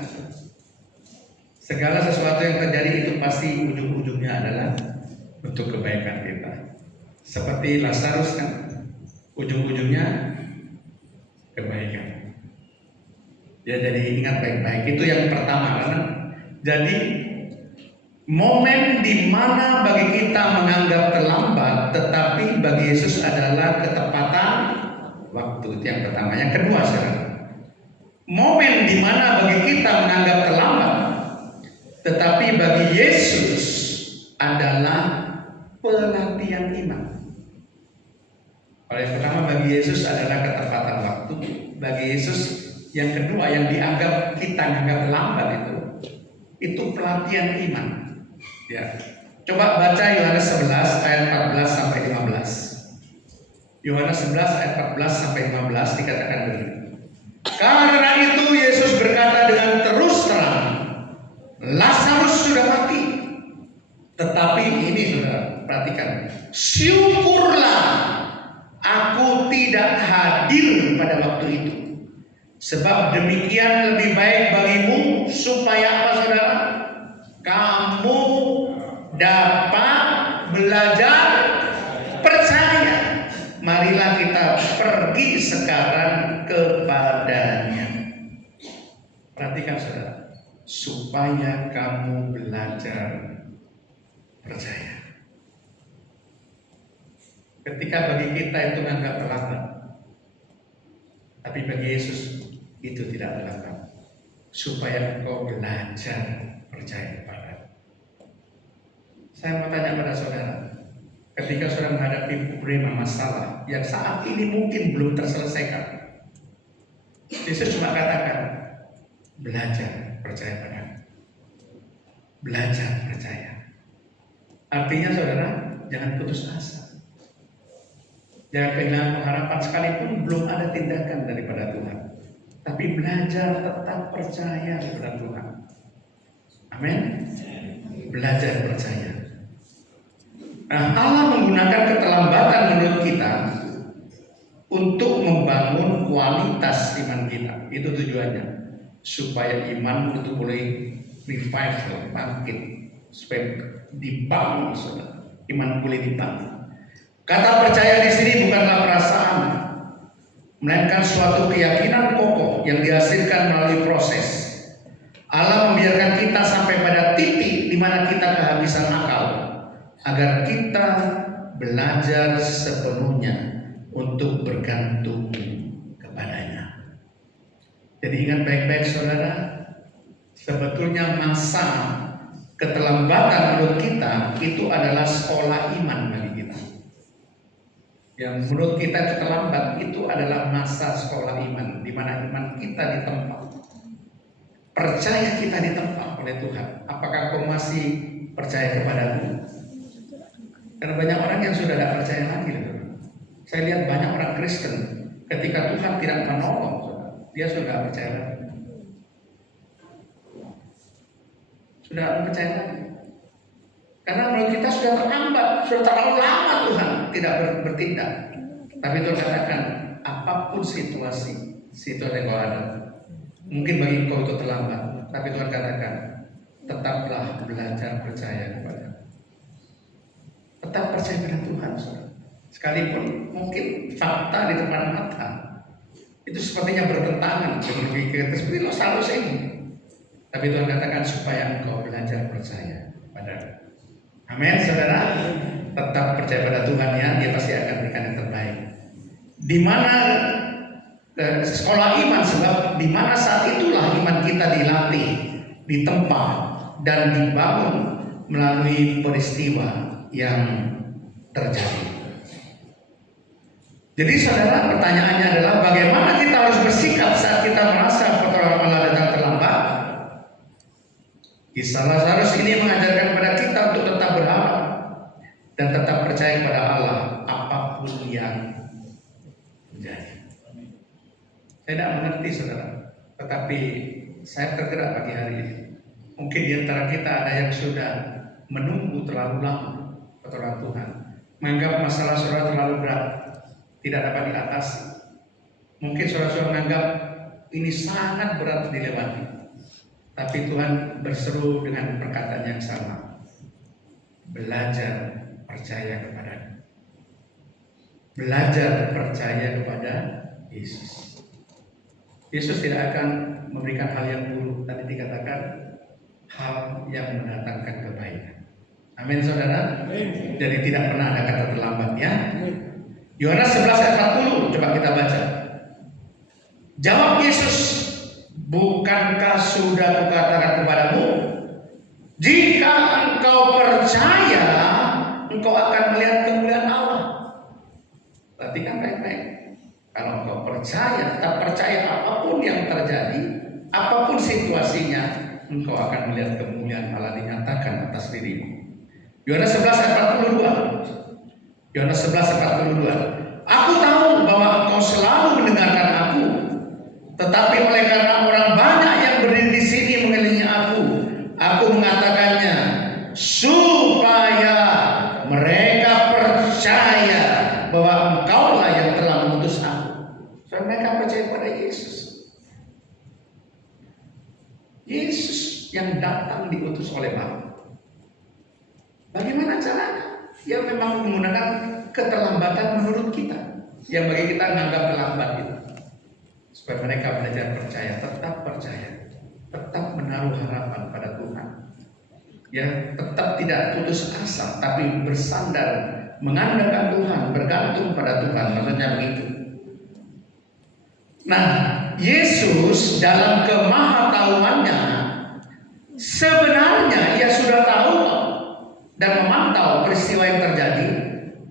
Segala sesuatu yang terjadi itu pasti ujung-ujungnya adalah untuk kebaikan kita. Seperti Lazarus kan, ujung-ujungnya kebaikan. Ya, jadi ingat baik-baik, itu yang pertama kan. Jadi momen di mana bagi kita menganggap terlambat, tetapi bagi Yesus adalah ketepatan waktu. Itu yang pertama. Yang kedua, saudara, momen di mana bagi kita menganggap terlambat, tetapi bagi Yesus adalah pelatihan iman. Yang pertama bagi Yesus adalah ketepatan waktu. Bagi Yesus yang kedua yang dianggap kita anggap lambat itu pelatihan iman. Ya. Coba baca Yohanes 11 ayat 14 sampai 15. Yohanes 11 ayat 14 sampai 15 dikatakan begini. Karena itu Yesus berkata dengan terus terang, Lazarus sudah mati. Tetapi ini saudara, perhatikan, syukurlah aku tidak hadir pada waktu itu. Sebab demikian lebih baik bagimu, supaya apa saudara? Kamu dapat belajar percaya. Marilah kita pergi sekarang kepadanya. Perhatikan saudara, supaya kamu belajar percaya. Ketika bagi kita itu menganggap terlambat, tapi bagi Yesus itu tidak terlambat. Supaya engkau belajar percaya kepada. Saya mau tanya pada saudara, ketika saudara menghadapi problema masalah yang saat ini mungkin belum terselesaikan, Yesus cuma katakan, belajar percaya pada. Belajar percaya. Artinya saudara, jangan putus asa. Jangan kehilangan pengharapan sekalipun belum ada tindakan daripada Tuhan. Tapi belajar tetap percaya kepada Tuhan. Amin. Belajar percaya. Nah, Allah menggunakan keterlambatan menurut kita untuk membangun kualitas iman kita. Itu tujuannya. Supaya iman itu boleh revival, bangkit. Supaya dibangun, saudara. Iman boleh dibangun. Kata percaya di sini bukanlah perasaan, melainkan suatu keyakinan kokoh yang dihasilkan melalui proses. Allah membiarkan kita sampai pada titik di mana kita kehabisan akal, agar kita belajar sepenuhnya untuk bergantung kepadanya. Jadi ingat baik-baik saudara, sebetulnya masa keterlambatan menurut kita itu adalah sekolah iman bagi kita. Yang menurut kita terlambat itu adalah masa sekolah iman, di mana iman kita ditempa, percaya kita ditempa oleh Tuhan. Apakah kau masih percaya kepadaku? Karena banyak orang yang sudah tidak percaya lagi. Saya lihat banyak orang Kristen ketika Tuhan tidak menolong, dia sudah percaya lagi. Sudah percaya lagi. Karena menurut kita sudah terlambat, sudah terlalu lama Tuhan tidak bertindak. Tapi Tuhan katakan, apapun situasi yang kau ada, mungkin bagi kau itu terlambat, tapi Tuhan katakan, tetaplah belajar percaya kepada. Tetap percaya pada Tuhan, saudara. Sekalipun mungkin fakta di depan mata itu sepertinya bertentangan dengan pikiran seperti Lazarus ini. Tapi Tuhan katakan supaya engkau belajar percaya pada. Amin, saudara. Tetap percaya pada Tuhan ya, Dia pasti akan berikan yang terbaik. Di mana sekolah iman, sebab di mana saat itulah iman kita dilatih, ditempa dan dibangun melalui peristiwa yang terjadi. Jadi saudara, pertanyaannya adalah bagaimana kita harus bersikap saat kita merasa pertolongan Allah datang terlambat? Kisah Lazarus ini mengajarkan kepada kita untuk tetap berharap percaya kepada Allah apapun yang terjadi. Saya tidak mengerti saudara, tetapi saya tergerak pagi hari ini. Mungkin di antara kita ada yang sudah menunggu terlalu lama pertolongan Tuhan, menganggap masalah saudara terlalu berat, tidak dapat diatasi. Mungkin saudara-saudara menganggap ini sangat berat dilewati, tapi Tuhan berseru dengan perkataan yang sama. Belajar percaya kepada-Nya. Belajar percaya kepada Yesus. Yesus tidak akan memberikan hal yang buruk, tadi dikatakan hal yang mendatangkan kebaikan. Amin saudara. Amin. Jadi tidak pernah ada kata terlambat ya. Yohanes 11 ayat 40 coba kita baca. Jawab Yesus, bukankah sudah kukatakan kepadamu, jika engkau percaya, engkau akan melihat kemuliaan Allah. Perhatikan baik-baik. Kalau engkau percaya, tetap percaya apapun yang terjadi, apapun situasinya, engkau akan melihat kemuliaan Allah dinyatakan atas dirimu. Yohanes 11 ayat 42. Yohanes 11 ayat 42. Aku tahu bahwa engkau selalu mendengarkan aku, tetapi oleh karena orang banyak yang berdiri di sini mengelilingi aku mengatakannya supaya mereka percaya bahwa engkaulah yang telah mengutus aku. Supaya mereka percaya pada Yesus. Yesus yang datang diutus oleh Bapa. Bagaimana caranya? Ya memang menggunakan keterlambatan menurut kita, yang bagi kita menganggap terlambat itu. Supaya mereka belajar percaya, tetap menaruh harapan pada Tuhan. Ya, tetap tidak putus asa, tapi bersandar, mengandalkan Tuhan, bergantung pada Tuhan. Maksudnya begitu. Nah, Yesus dalam kemahatauannya sebenarnya ia sudah tahu dan memantau peristiwa yang terjadi,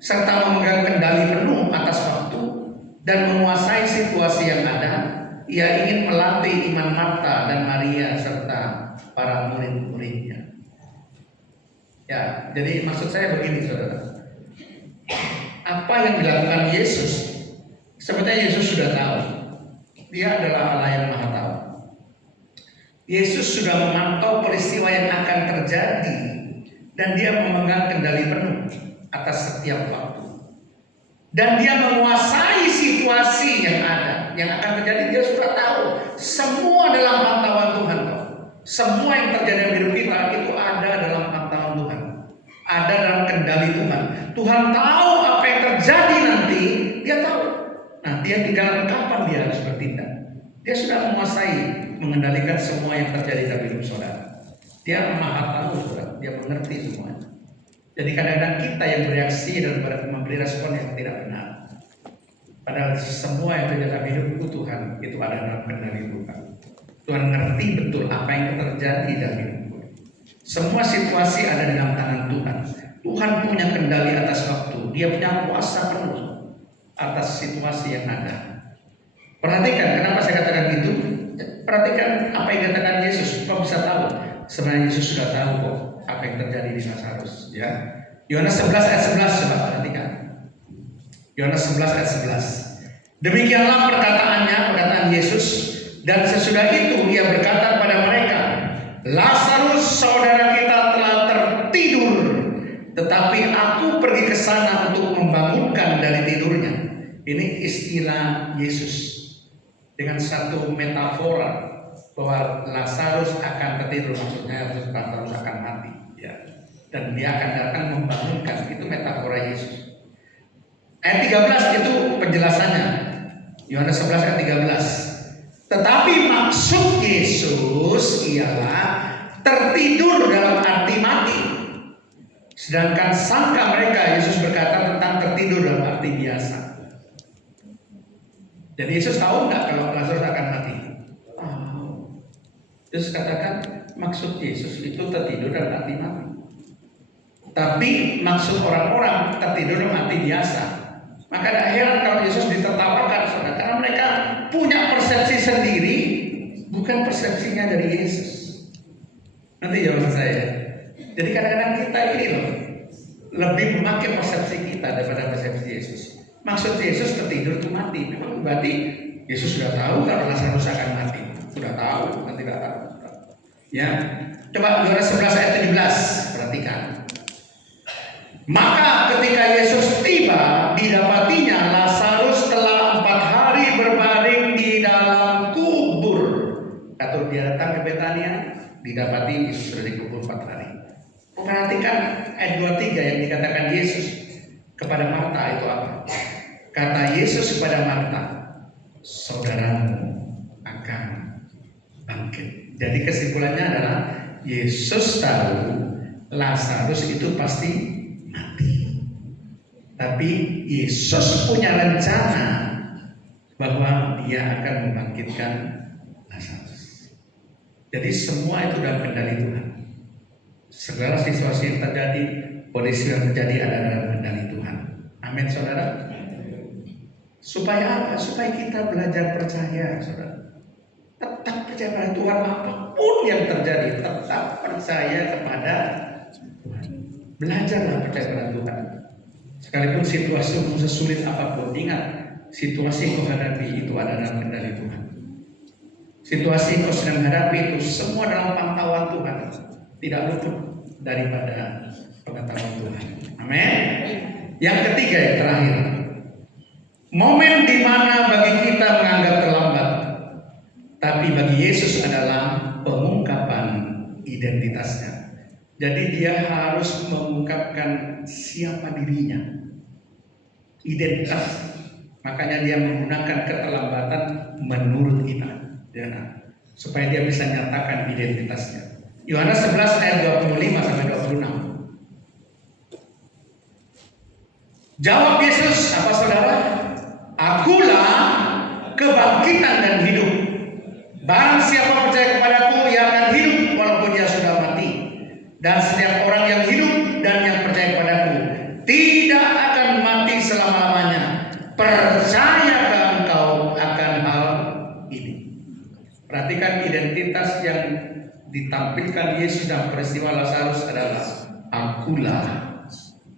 serta memegang kendali penuh atas waktu dan menguasai situasi yang ada. Ia ingin melatih iman Marta dan Maria serta para murid-muridnya. Ya, jadi maksud saya begini saudara. Apa yang dilakukan Yesus, sebenarnya Yesus sudah tahu. Dia adalah Allah yang Maha Tahu. Yesus sudah memantau peristiwa yang akan terjadi dan dia memegang kendali penuh atas setiap waktu. Dan dia menguasai situasi yang ada, yang akan terjadi. Dia sudah tahu. Semua dalam pantauan Tuhan kok. Semua yang terjadi dalam hidup kita itu ada dalam pantauan Tuhan, ada dalam kendali Tuhan. Tuhan tahu apa yang terjadi nanti. Dia tahu. Nah, dia tinggal kapan dia harus bertindak. Dia sudah menguasai, mengendalikan semua yang terjadi dalam hidup saudara. Dia Maha Tahu saudara. Dia mengerti semuanya. Jadi kadang-kadang kita yang bereaksi dan memberi respon yang tidak benar. Padahal semua yang terjadi dalam hidupku Tuhan itu ada dalam kendali Tuhan. Tuhan ngerti betul apa yang terjadi dalam hidupku. Semua situasi ada dalam tangan Tuhan. Tuhan punya kendali atas waktu. Dia punya kuasa penuh atas situasi yang ada. Perhatikan kenapa saya katakan itu. Perhatikan apa yang dikatakan Yesus. Kau bisa tahu. Sebenarnya Yesus sudah tahu kok apa yang terjadi di Lazarus, ya. Yohanes 11 ayat 11 coba perhatikan. Yohanes 11 ayat 11. Demikianlah perkataan Yesus, dan sesudah itu ia berkata kepada mereka, Lazarus saudara kita telah tertidur, tetapi aku pergi ke sana untuk membangunkan dari tidurnya. Ini istilah Yesus dengan satu metafora bahwa Lazarus akan tertidur, maksudnya Lazarus akan mati, ya. Dan dia akan datang membangunkan. Itu metafora Yesus. Ayat 13 itu penjelasannya. Yohanes 11 ayat 13. Tetapi maksud Yesus ialah tertidur dalam arti mati. Sedangkan sangka mereka Yesus berkata tentang tertidur dalam arti biasa. Jadi Yesus tahu nggak kalau Lazarus akan mati? Terus katakan maksud Yesus itu tertidur dalam arti mati. Tapi maksud orang-orang tertidur dalam arti biasa. Maka tidak heran kalau Yesus ditertawakan, saudara, karena mereka punya persepsi sendiri, bukan persepsinya dari Yesus. Nanti ya maksud saya. Jadi kadang-kadang kita ini loh, lebih memakai persepsi kita daripada persepsi Yesus. Maksud Yesus tertidur itu mati. Memang berarti Yesus sudah tahu kalau Lazarus akan mati. Sudah tahu, bukan tidak tahu. Ya, coba Yohanes 11 ayat 17, perhatikan. Maka ketika Yesus tiba, didapatinya Lazarus telah 4 hari berbaring di dalam kubur. Atau dia datang ke Betania, didapati Yesus sudah dikubur 4 hari. Perhatikan ayat 23 yang dikatakan Yesus kepada Marta itu apa? Kata Yesus kepada Marta, saudaramu akan bangkit. Jadi kesimpulannya adalah Yesus tahu Lazarus itu pasti mati. Tapi Yesus punya rencana bahwa dia akan membangkitkan Lazarus. Jadi semua itu dalam kendali Tuhan. Segala situasi yang terjadi, kondisi yang terjadi ada dalam kendali Tuhan. Amin, saudara. Supaya apa? Supaya kita belajar percaya, saudara. Tetap percaya pada Tuhan, apapun yang terjadi, tetap percaya kepada Tuhan. Belajarlah percaya pada Tuhan. Sekalipun situasi sesulit apapun, ingat, situasi yang kau hadapi itu ada dalam kendali Tuhan. Situasi yang kau sedang hadapi itu semua dalam pantauan Tuhan, tidak luput daripada pengetahuan Tuhan. Amin. Yang ketiga, yang terakhir, momen di mana bagi kita menganggap terlambat, tapi bagi Yesus adalah pengungkapan identitasnya. Jadi dia harus mengungkapkan siapa dirinya, identitas. Makanya dia menggunakan keterlambatan menurut kita, ya, supaya dia bisa nyatakan identitasnya. Yohanes 11 ayat 25 sampai 26. Jawab Yesus, apa saudara? Akulah kebangkitan dan hidup. Barang siapa percaya kepadaku, ia akan hidup walaupun dia sudah mati. Dan setiap orang yang hidup dan yang percaya kepadaku tidak akan mati selama-lamanya. Percayakah engkau akan hal ini? Perhatikan identitas yang ditampilkan Yesus dalam peristiwa Lazarus adalah akulah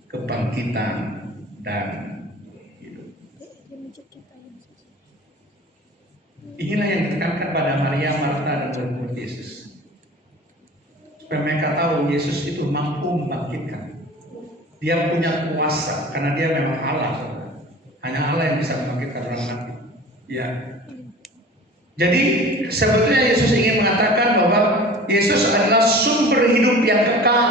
kebangkitan dan hidup. Inilah yang ditekankan pada Maria, Marta, dan murid-murid Yesus. Supaya mereka tahu Yesus itu mampu membangkitkan. Dia punya kuasa karena dia memang Allah. Hanya Allah yang bisa membangkitkan orang mati. Ya. Jadi sebetulnya Yesus ingin mengatakan bahwa Yesus adalah sumber hidup yang kekal.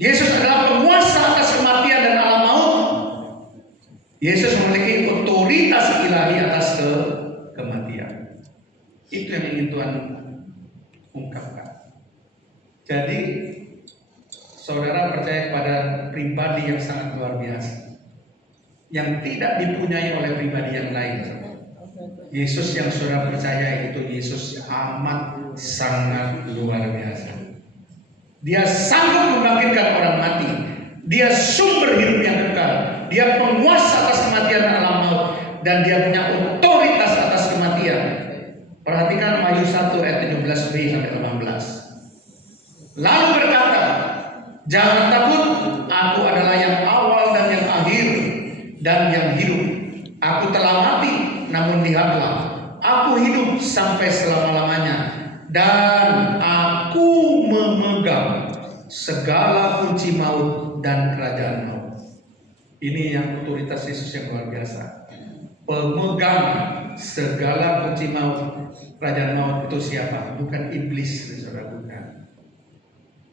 Yesus adalah penguasa atas kematian dan alam maut. Yesus memiliki otoritas ilahi atas kematian. Itu yang ingin Tuhan ungkapkan. Jadi saudara percaya pada pribadi yang sangat luar biasa, yang tidak dipunyai oleh pribadi yang lain. Yesus yang saudara percaya itu Yesus amat sangat luar biasa. Dia sanggup membangkitkan orang mati. Dia sumber hidup yang kekal. Dia penguasa atas kematian dan alam maut. Dan dia punya otoritas atas kematian. Perhatikan Wahyu 1 ayat 17b sampai 18. Lalu berkata, jangan takut, aku adalah yang awal dan yang akhir dan yang hidup. Aku telah mati, namun lihatlah, aku hidup sampai selama-lamanya, dan aku memegang segala kunci maut dan kerajaan maut. Ini yang otoritas Yesus yang luar biasa. Pemegang segala kunci maut, kerajaan maut itu siapa? Bukan iblis, saudara, bukan.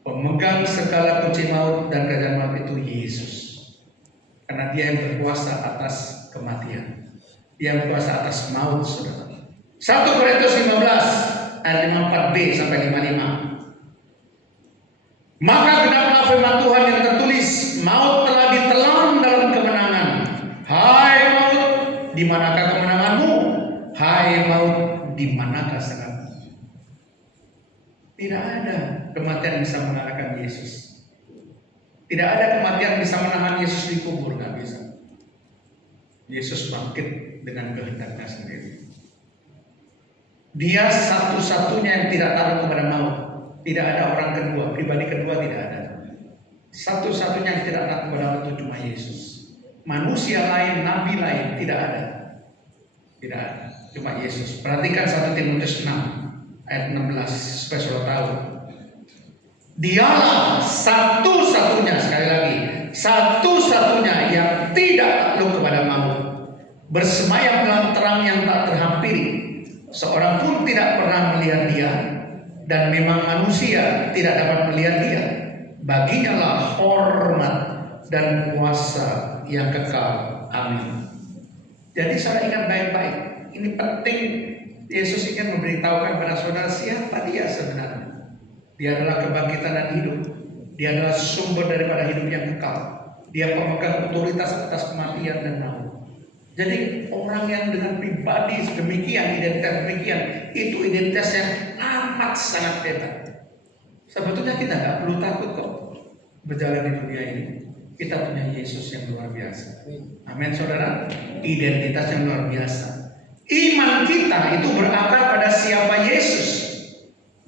Pemegang segala kunci maut dan kerajaan maut itu Yesus. Karena dia yang berkuasa atas kematian. Dia yang berkuasa atas maut, saudara. 1 Korintus 15 ayat 54b sampai 55. Maka genaplah firman Tuhan yang tertulis, maut telah ditelan dalam kemenangan. Hai maut, di manakah kemenanganmu? Hai maut, di manakah sengatmu? Tidak ada kematian bisa mengalahkan Yesus. Tidak ada kematian bisa menahan Yesus di kubur, nggak bisa. Yesus bangkit dengan kehendaknya sendiri. Dia satu-satunya yang tidak taruh kepada maut. Tidak ada orang kedua, pribadi kedua tidak ada. Satu-satunya yang tidak taat kepada Allah itu cuma Yesus. Manusia lain, nabi lain tidak ada. Tidak ada. Cuma Yesus. Perhatikan 1 Timotius 6 ayat 16 supaya saudara tahu. Dialah satu-satunya, sekali lagi, satu-satunya yang tidak takluk kepada maut, bersemayam dalam terang yang tak terhampiri. Seorang pun tidak pernah melihat dia, dan memang manusia tidak dapat melihat dia. Baginya lah hormat dan kuasa yang kekal. Amin. Jadi saudara ingat baik-baik. Ini penting. Yesus ingin memberitahukan kepada saudara siapa dia sebenarnya. Dia adalah kebangkitan dan hidup. Dia adalah sumber daripada hidup yang kekal. Dia pemegang otoritas atas kematian dan maut. Jadi orang yang dengan pribadi demikian, identitas demikian, itu identitas yang amat sangat hebat. Sebetulnya kita nggak perlu takut kok berjalan di dunia ini. Kita punya Yesus yang luar biasa. Amin saudara. Identitas yang luar biasa. Iman kita itu berakar pada siapa Yesus.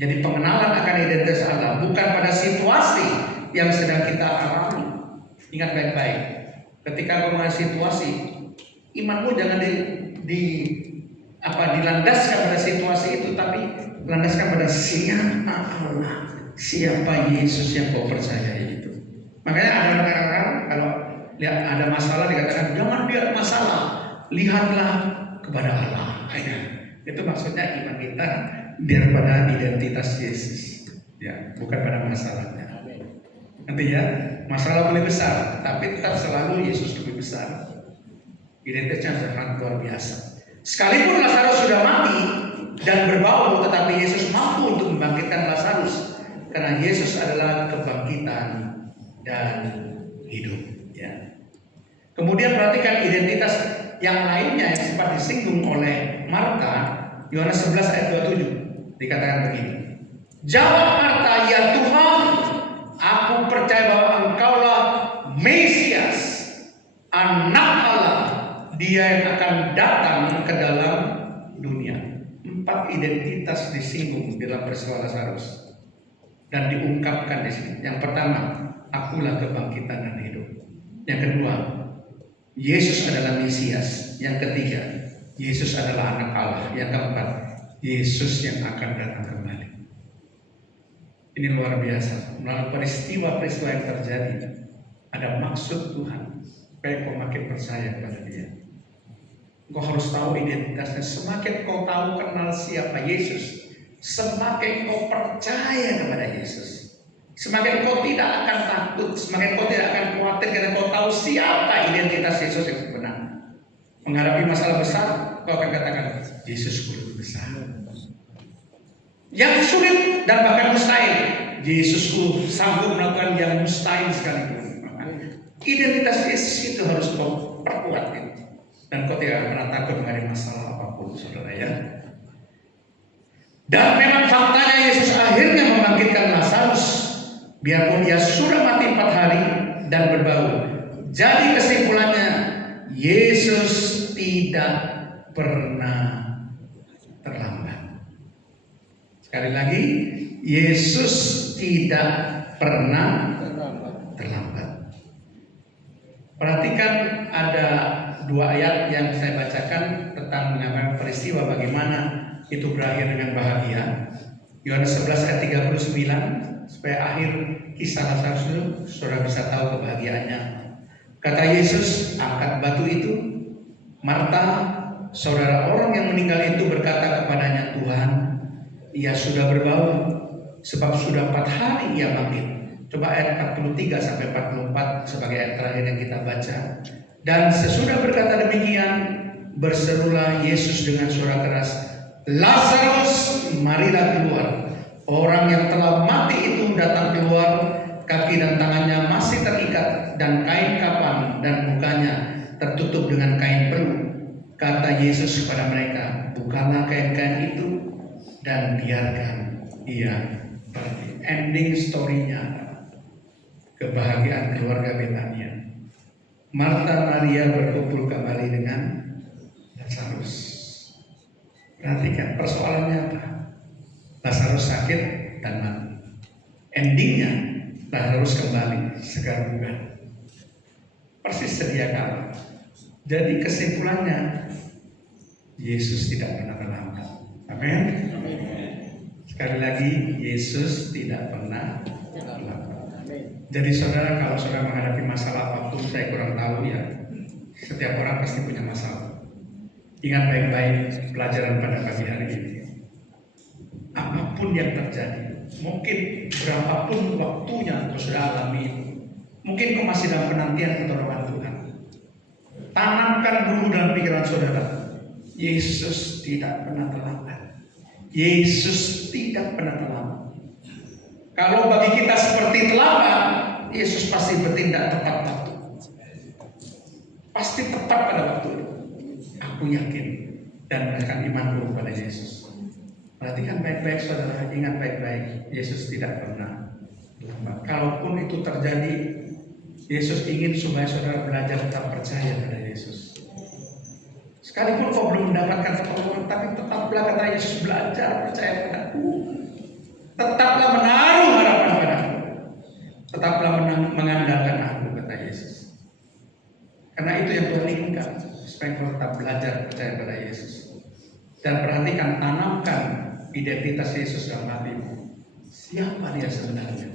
Jadi pengenalan akan identitas Allah bukan pada situasi yang sedang kita alami. Ingat baik-baik. Ketika kau mengalami situasi, imanmu jangan dilandaskan pada situasi itu, tapi landaskan pada siapa Allah, siapa Yesus yang kau percaya itu. Makanya ada orang-orang kalau lihat ada masalah dikatakan jangan lihat masalah, lihatlah kepada Allah. Itu maksudnya iman kita daripada identitas Yesus, ya, bukan pada masalahnya. Nanti ya, masalah boleh besar, tapi tetap selalu Yesus lebih besar. Identitasnya sangat luar biasa. Sekalipun Lazarus sudah mati dan berbau, tetapi Yesus mampu untuk membangkitkan Lazarus, karena Yesus adalah kebangkitan dan hidup. Ya. Kemudian perhatikan identitas yang lainnya yang sempat disinggung oleh Marta. Yohanes 11 ayat 27 dikatakan begini. Jawab Marta, ya Tuhan, aku percaya bahwa Engkaulah Mesias, Anak Allah, Dia yang akan datang ke dalam dunia. 4 identitas disinggung dalam peristiwa Lazarus dan diungkapkan di sini. Yang pertama, akulah kebangkitan dan hidup. Yang kedua, Yesus adalah Mesias. Yang ketiga, Yesus adalah anak Allah. Yang keempat, Yesus yang akan datang kembali. Ini luar biasa. Melalui peristiwa-peristiwa yang terjadi, ada maksud Tuhan supaya kau makin percaya kepada Dia. Kau harus tahu identitasnya. Semakin kau tahu kenal siapa Yesus, semakin kau percaya kepada Yesus. Semakin kau tidak akan takut, semakin kau tidak akan khawatir karena kau tahu siapa identitas Yesus yang sebenar. Menghadapi masalah besar, kau akan katakan Yesusku lebih besar. Yang sulit dan bahkan mustahil, Yesusku sanggup melakukan yang mustahil sekalipun. Identitas Yesus itu harus kau perkuat, dan kau tidak pernah takut menghadapi masalah apapun, saudara ya. Dan memang faktanya Yesus akhirnya membangkitkan Lazarus, biarpun dia sudah mati 4 hari dan berbau. Jadi kesimpulannya, Yesus tidak pernah terlambat. Sekali lagi, Yesus tidak pernah terlambat. Perhatikan ada 2 ayat yang saya bacakan tentang mengenai peristiwa bagaimana itu berakhir dengan bahagia. Yohanes 11 ayat 39, supaya akhir kisah Lazarus itu saudara bisa tahu kebahagiaannya. Kata Yesus, angkat batu itu. Marta, saudara orang yang meninggal itu berkata kepadanya, Tuhan, ia sudah berbau, sebab sudah 4 hari ia bangkit. Coba ayat 43 sampai 44 sebagai ayat terakhir yang kita baca. Dan sesudah berkata demikian, berserulah Yesus dengan suara keras, Lazarus, marilah keluar. Orang yang telah mati itu datang keluar, kaki dan tangannya masih terikat dan kain kapan dan mukanya tertutup dengan kain peluh. Kata Yesus kepada mereka, bukalah kain-kain itu dan biarkan ia pergi. Ending story-nya, kebahagiaan keluarga Betania. Marta Maria berkumpul kembali dengan Lazarus. Perhatikan persoalannya apa? Lazarus sakit dan mati. Endingnya Lazarus kembali segar bugar, persis sedia kala. Jadi kesimpulannya, Yesus tidak pernah terlambat. Amin. Sekali lagi, Yesus tidak pernah terlambat. Jadi saudara, kalau saudara menghadapi masalah apapun, saya kurang tahu ya. Setiap orang pasti punya masalah. Ingat baik-baik pelajaran pada pagi hari ini. Apapun yang terjadi, mungkin berapapun waktunya saudara alami, mungkin kau masih dalam penantian pertolongan Tuhan. Tanamkan dulu dalam pikiran saudara, Yesus tidak pernah terlambat. Yesus tidak pernah terlambat. Kalau bagi kita seperti terlambat, Yesus pasti bertindak tepat waktu. Pasti tepat pada waktu itu. Aku yakin dan akan imanku kepada Yesus. Perhatikan baik-baik saudara, ingat baik-baik, Yesus tidak pernah terlambat. Kalaupun itu terjadi, Yesus ingin supaya saudara belajar tetap percaya pada Yesus. Sekalipun kau belum mendapatkan pertolongan, tapi tetaplah kata Yesus, belajar percaya padaku. Tetaplah menaruh harapan padaku. Tetaplah mengandalkan aku, kata Yesus. Karena itu yang Tuhan inginkan, supaya kau tetap belajar percaya pada Yesus. Dan perhatikan, tanamkan identitas Yesus dalam hatimu. Siapa dia sebenarnya?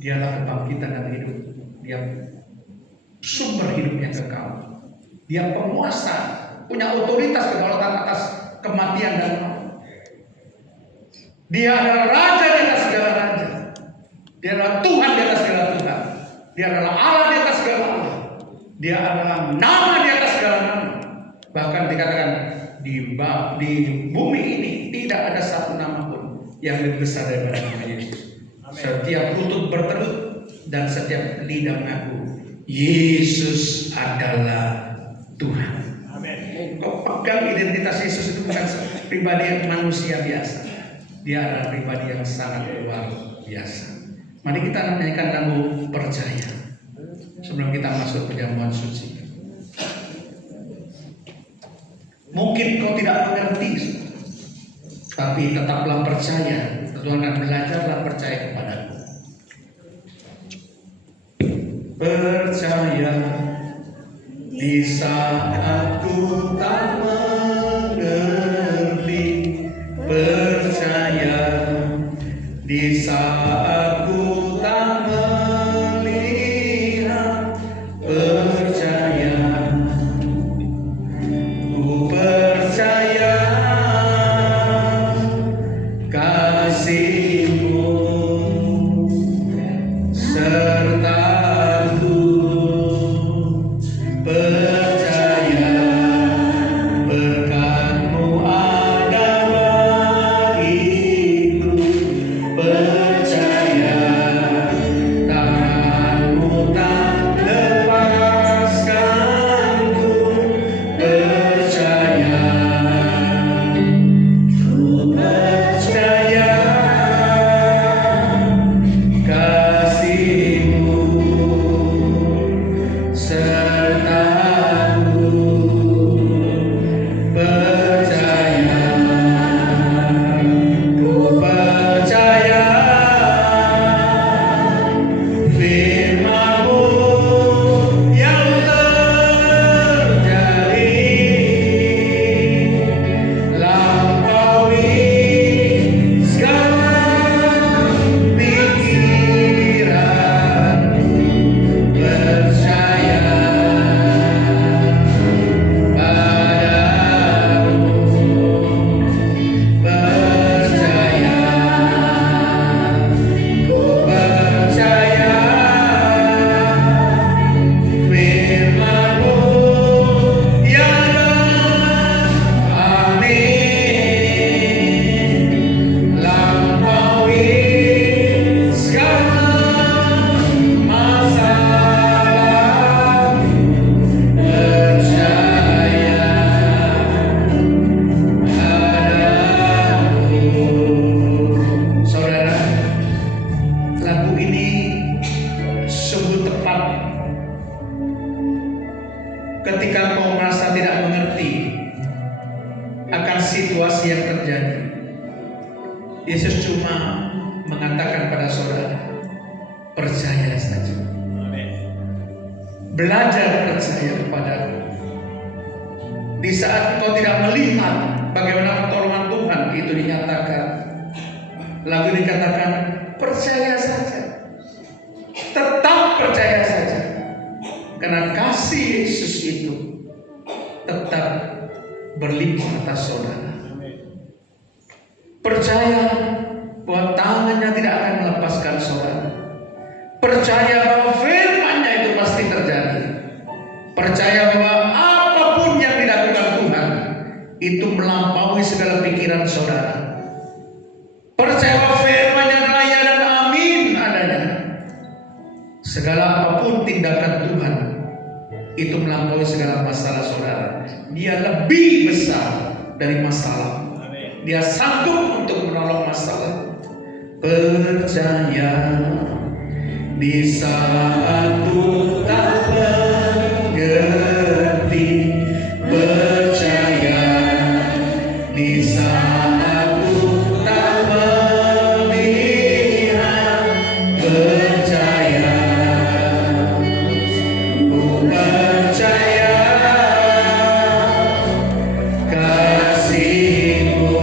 Dialah kebangkitan dan hidup. Dia sumber hidup yang kekal. Dia penguasa, punya otoritas kedaulatan atas kematian dan maut. Dia adalah raja di atas segala raja. Dia adalah Tuhan di atas segala Tuhan. Dia adalah Allah di atas segala Allah. Dia adalah nama di atas segala nama. Bahkan dikatakan di bumi ini tidak ada satu nama pun yang lebih besar daripada nama Yesus. Setiap lutut bertelut dan setiap lidah mengaku Yesus adalah Tuhan. Amin. Kau pegang identitas Yesus itu bukan pribadi manusia biasa. Dia adalah pribadi yang sangat luar biasa. Mari kita nyanyikan lagu Percaya sebelum kita masuk ke jamuan suci. Mungkin kau tidak mengerti, tapi tetaplah percaya. Tuhan akan belajarlah percaya kepadaku. Percaya di saat ku tak mengerti. Percaya di saat ku tak melihat. Percaya, ku percaya kasih-Mu serta-Ku. Percaya berkat-Mu ada bagiku. Percaya tangan-Mu tak lepaskanku. Percaya, ku percaya kasih-Mu serta-Ku. Percaya, ku percaya firman-Mu yang terjadi lampaui segala pikiran. Percaya padamu. Percaya, ku percaya firman-Mu yang amin lampaui segala masalah. Percaya padamu. Saudara, lagu ini sungguh tepat ketika kau merasa tidak mengerti akan situasi yang terjadi. Yesus cuma mengatakan pada saudara, percaya saja. Belajar percaya kepadaku. Di saat engkau tidak melihat bagaimana pertolongan Tuhan itu dinyatakan, lalu dikatakan percaya saja. Tetap percaya saja. Karena kasih Yesus itu tetap berlimpah atas saudara. Percaya bahwa tangannya tidak akan melepaskan saudara. Percaya bahwa firman-Nya itu pasti terjadi. Percaya bahwa apapun yang dilakukan Tuhan itu melampaui segala pikiran saudara. Percaya bahwa firman-Nya adalah ya dan amin adanya. Segala apapun tindakan Tuhan itu melampaui segala masalah saudara. Dia lebih besar dari masalah. Dia sanggup untuk menolong masalah. Percaya di saat ku tak mengerti, percaya di saat ku tak melihat, percaya, ku percaya kasih-Mu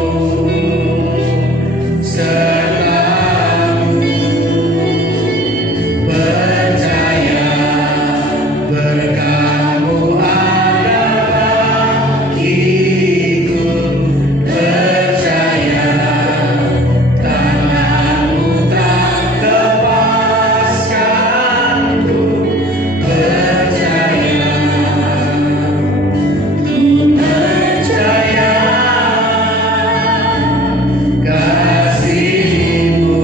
serta-Mu, percaya berkat-Mu ada bagiku, percaya tangan-Mu tak lepaskanku, percaya, percaya kasih-Mu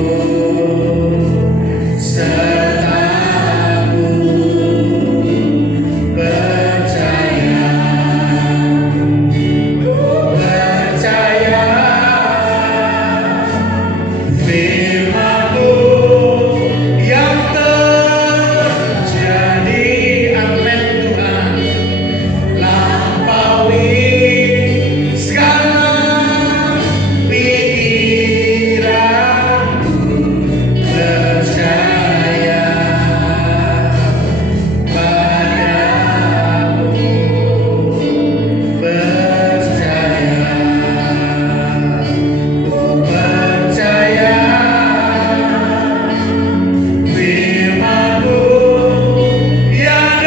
serta-Mu, percaya, percaya firman-Mu yang terjadi, amin Tuhan, lampaui segala pikiranku, percaya padamu, percaya, ku percaya firman-Mu yang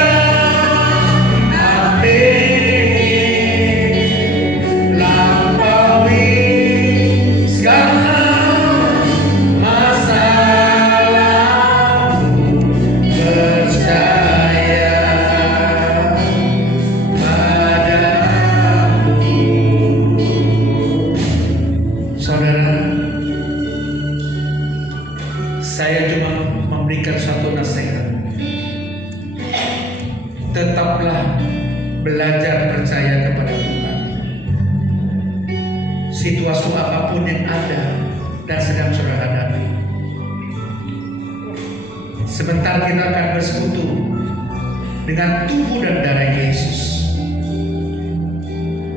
amin, lampaui segala masalahmu, percaya padamu. Saudara, saya cuma memberikan satu nasihat. Tetaplah belajar percaya kepada Tuhan. Situasi apapun yang ada dan sedang saudara hadapi, sebentar kita akan bersekutu dengan tubuh dan darah Yesus.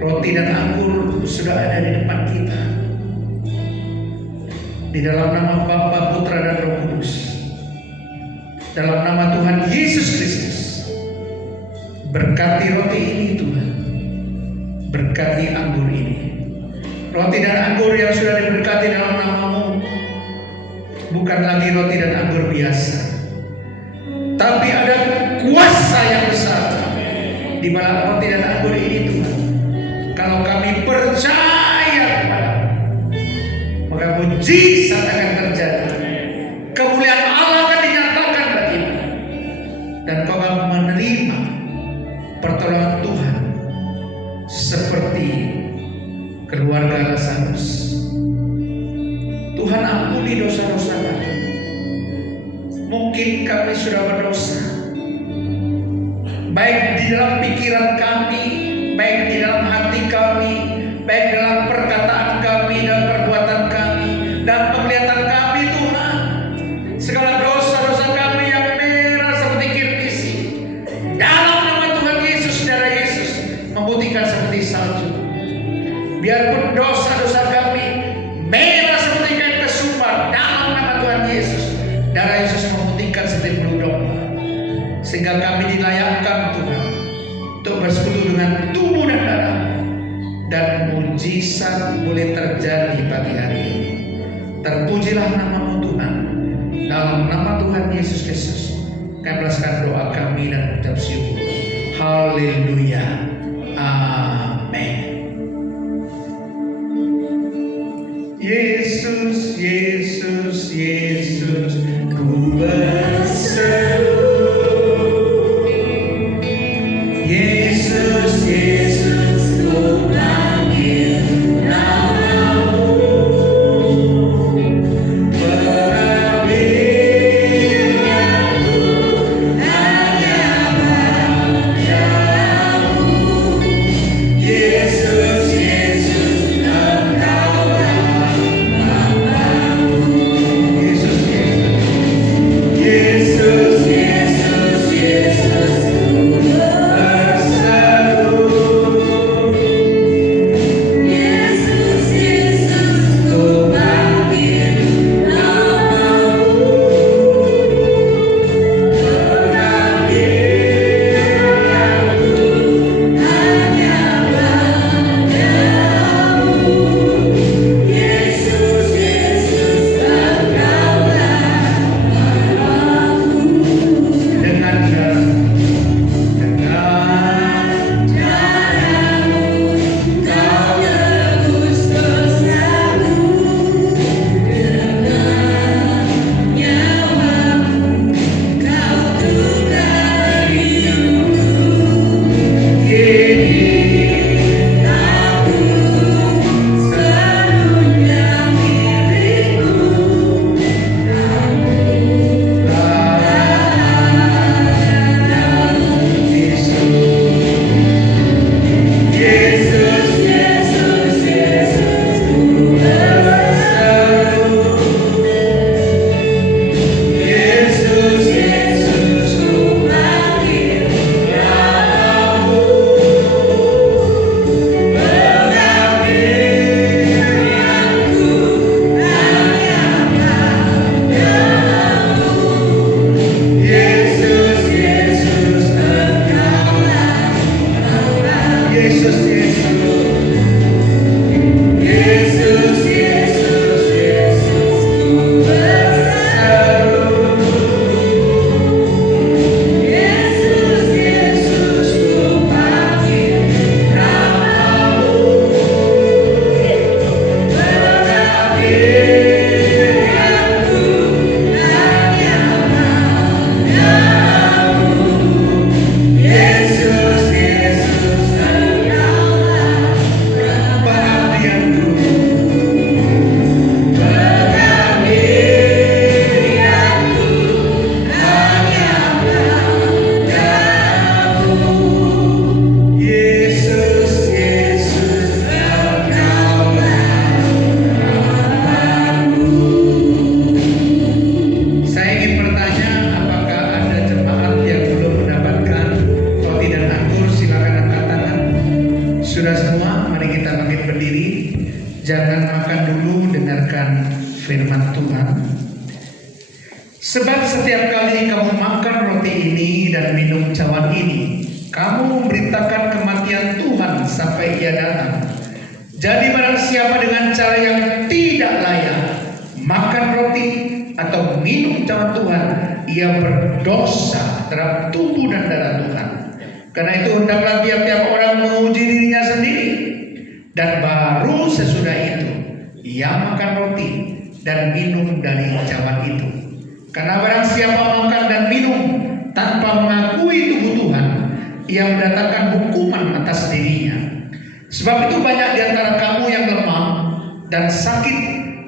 Roti dan anggur sudah ada di depan kita. Di dalam nama Bapa, Putra, dan Roh Kudus, dalam nama Tuhan Yesus Kristus, berkati roti ini Tuhan, berkati anggur ini. Roti dan anggur yang sudah diberkati dalam nama-Mu bukan lagi roti dan anggur biasa, tapi ada kuasa yang besar di balik roti dan anggur ini Tuhan. Kalau kami percaya kepada-Mu, maka mujizat akan terjadi. Kemuliaan Allah akan dinyatakan bagimu, dan kau akan menerima pertolongan Tuhan seperti keluarga Lazarus. Tuhan, ampuni dosa-dosa kami. Mungkin kami sudah berdosa, baik di dalam pikiran kami, baik di dalam hati kami, baik dalam perkataan kami dan perbuatan kami dan penglihatan kami. Tuhan, segala dosa-dosa kami yang merah seperti kirmisi, dalam nama Tuhan Yesus, darah Yesus memutihkan seperti salju. Biarpun dosa-dosa kami merah seperti kain kesumbar, dalam nama Tuhan Yesus, darah Yesus memutihkan bersekutu dengan tubuh dan darah, dan mujizat boleh terjadi pagi hari ini. Terpujilah nama-Mu Tuhan. Dalam nama Tuhan Yesus Kristus, kami belaskan doa kami dan ucap syukur. Haleluya. Amin. Yesus, Yesus, Yesus, ku berseru. Yesus, Yesus, ku panggil nama-Mu. Jangan makan dulu, dengarkan firman Tuhan. Sebab setiap kali kamu makan roti ini dan minum cawan ini, kamu memberitakan kematian Tuhan sampai Ia datang. Jadi barang siapa dengan cara yang tidak layak makan roti atau minum cawan Tuhan, ia berdosa terhadap tubuh dan darah Tuhan. Karena itu hendaklah tiap-tiap orang menguji dirinya sendiri, dan baru sesudah itu ia makan roti dan minum dari cawan itu. Karena barang siapa makan dan minum tanpa mengakui tubuh Tuhan, ia mendatangkan hukuman atas dirinya. Sebab itu banyak di antara kamu yang lemah dan sakit,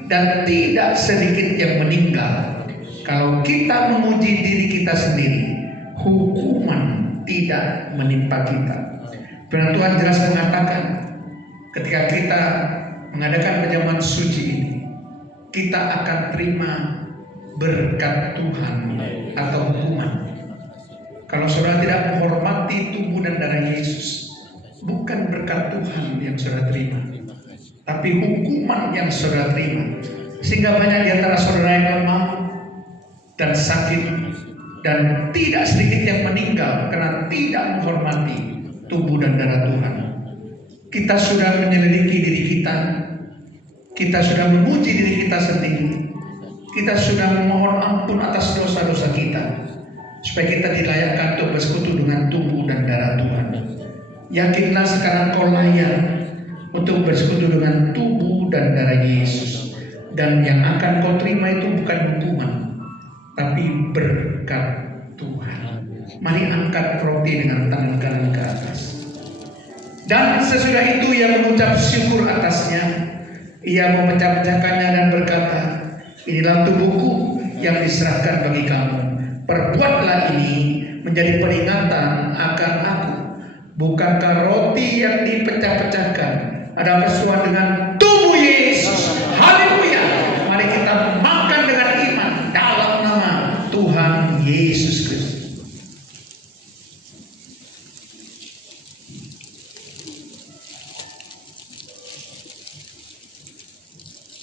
dan tidak sedikit yang meninggal. Kalau kita menguji diri kita sendiri, hukuman tidak menimpa kita. Firman Tuhan jelas mengatakan, ketika kita mengadakan perjamuan suci ini, kita akan terima berkat Tuhan atau hukuman. Kalau saudara tidak menghormati tubuh dan darah Yesus, bukan berkat Tuhan yang saudara terima, tapi hukuman yang saudara terima. Sehingga banyak di antara saudara yang lemah dan sakit, dan tidak sedikit yang meninggal karena tidak menghormati tubuh dan darah Tuhan. Kita sudah menyelidiki diri kita. Kita sudah memuji diri kita sendiri. Kita sudah memohon ampun atas dosa-dosa kita, supaya kita dilayakkan untuk bersekutu dengan tubuh dan darah Tuhan. Yakinlah sekarang kau layak untuk bersekutu dengan tubuh dan darah Yesus. Dan yang akan kau terima itu bukan hukuman, tapi berkat Tuhan. Mari angkat roti dengan tangan kanan ke atas. Dan sesudah itu ia mengucap syukur atasnya. Ia memecah-pecahkannya dan berkata, inilah tubuhku yang diserahkan bagi kamu. Perbuatlah ini menjadi peringatan akan aku. Bukankah roti yang dipecah-pecahkan ada persoalan dengan tubuh Yesus? Haleluya. Mari kita makan dengan iman dalam nama Tuhan Yesus Kristus.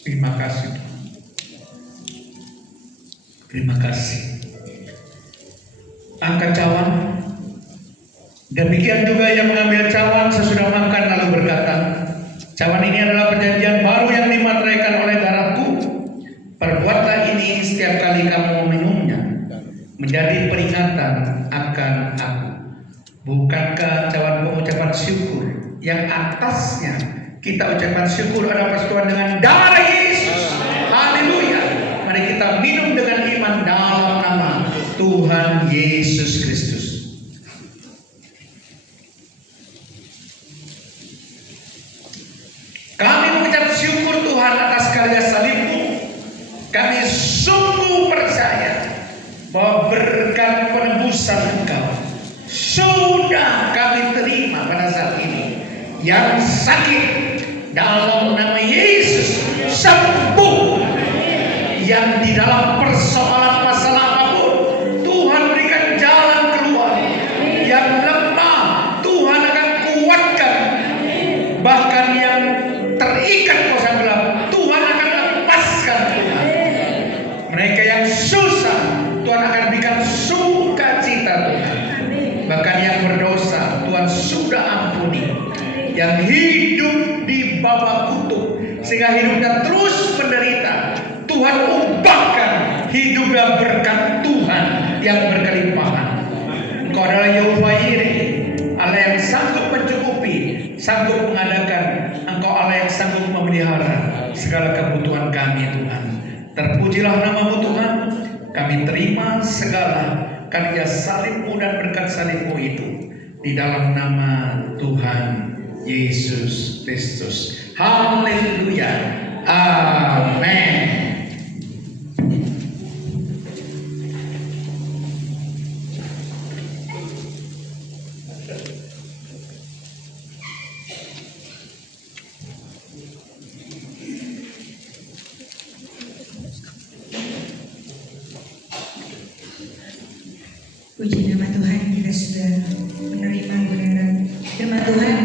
Terima kasih. Terima kasih. Angkat cawan. Demikian juga yang mengambil cawan sesudah makan lalu berkata, cawan ini adalah perjanjian baru yang dimateraikan oleh darahku. Perbuatlah ini setiap kali kamu meminumnya, menjadi peringatan akan aku. Bukankah cawan pengucapan syukur yang atasnya kita ucapkan syukur ada persetujuan dengan darah Yesus? Haleluya. Mari kita minum dengan iman dalam nama Tuhan Yesus Kristus. Kami mengucap syukur Tuhan atas karya salib-Mu. Kami sungguh percaya bahwa berkat penebusan Engkau sudah kami terima pada saat ini. Yang sakit dalam nama Yesus sembuh. Yang di dalam persoalan masalah apapun Tuhan berikan jalan keluar. Yang lemah Tuhan akan kuatkan. Bahkan yang terikat kuasa gelap Tuhan akan lepaskan Tuhan. Mereka yang susah Tuhan akan berikan sukacita Tuhan. Bahkan yang berdosa Tuhan sudah ampuni. Yang hidup di bawah kutuk sehingga hidupnya terus menderita, Tuhan ubahkan hidupnya berkat Tuhan yang berkelimpahan. Engkau adalah Yehova Yireh, Allah yang sanggup mencukupi, sanggup mengadakan. Engkau Allah yang sanggup memelihara segala kebutuhan kami Tuhan. Terpujilah nama-Mu Tuhan. Kami terima segala karya salib-Mu dan berkat salib-Mu itu di dalam nama Tuhan Yesus Kristus. Haleluya. Amin. Puji nama Tuhan, kita sudah menerima kebenaran firman Tuhan.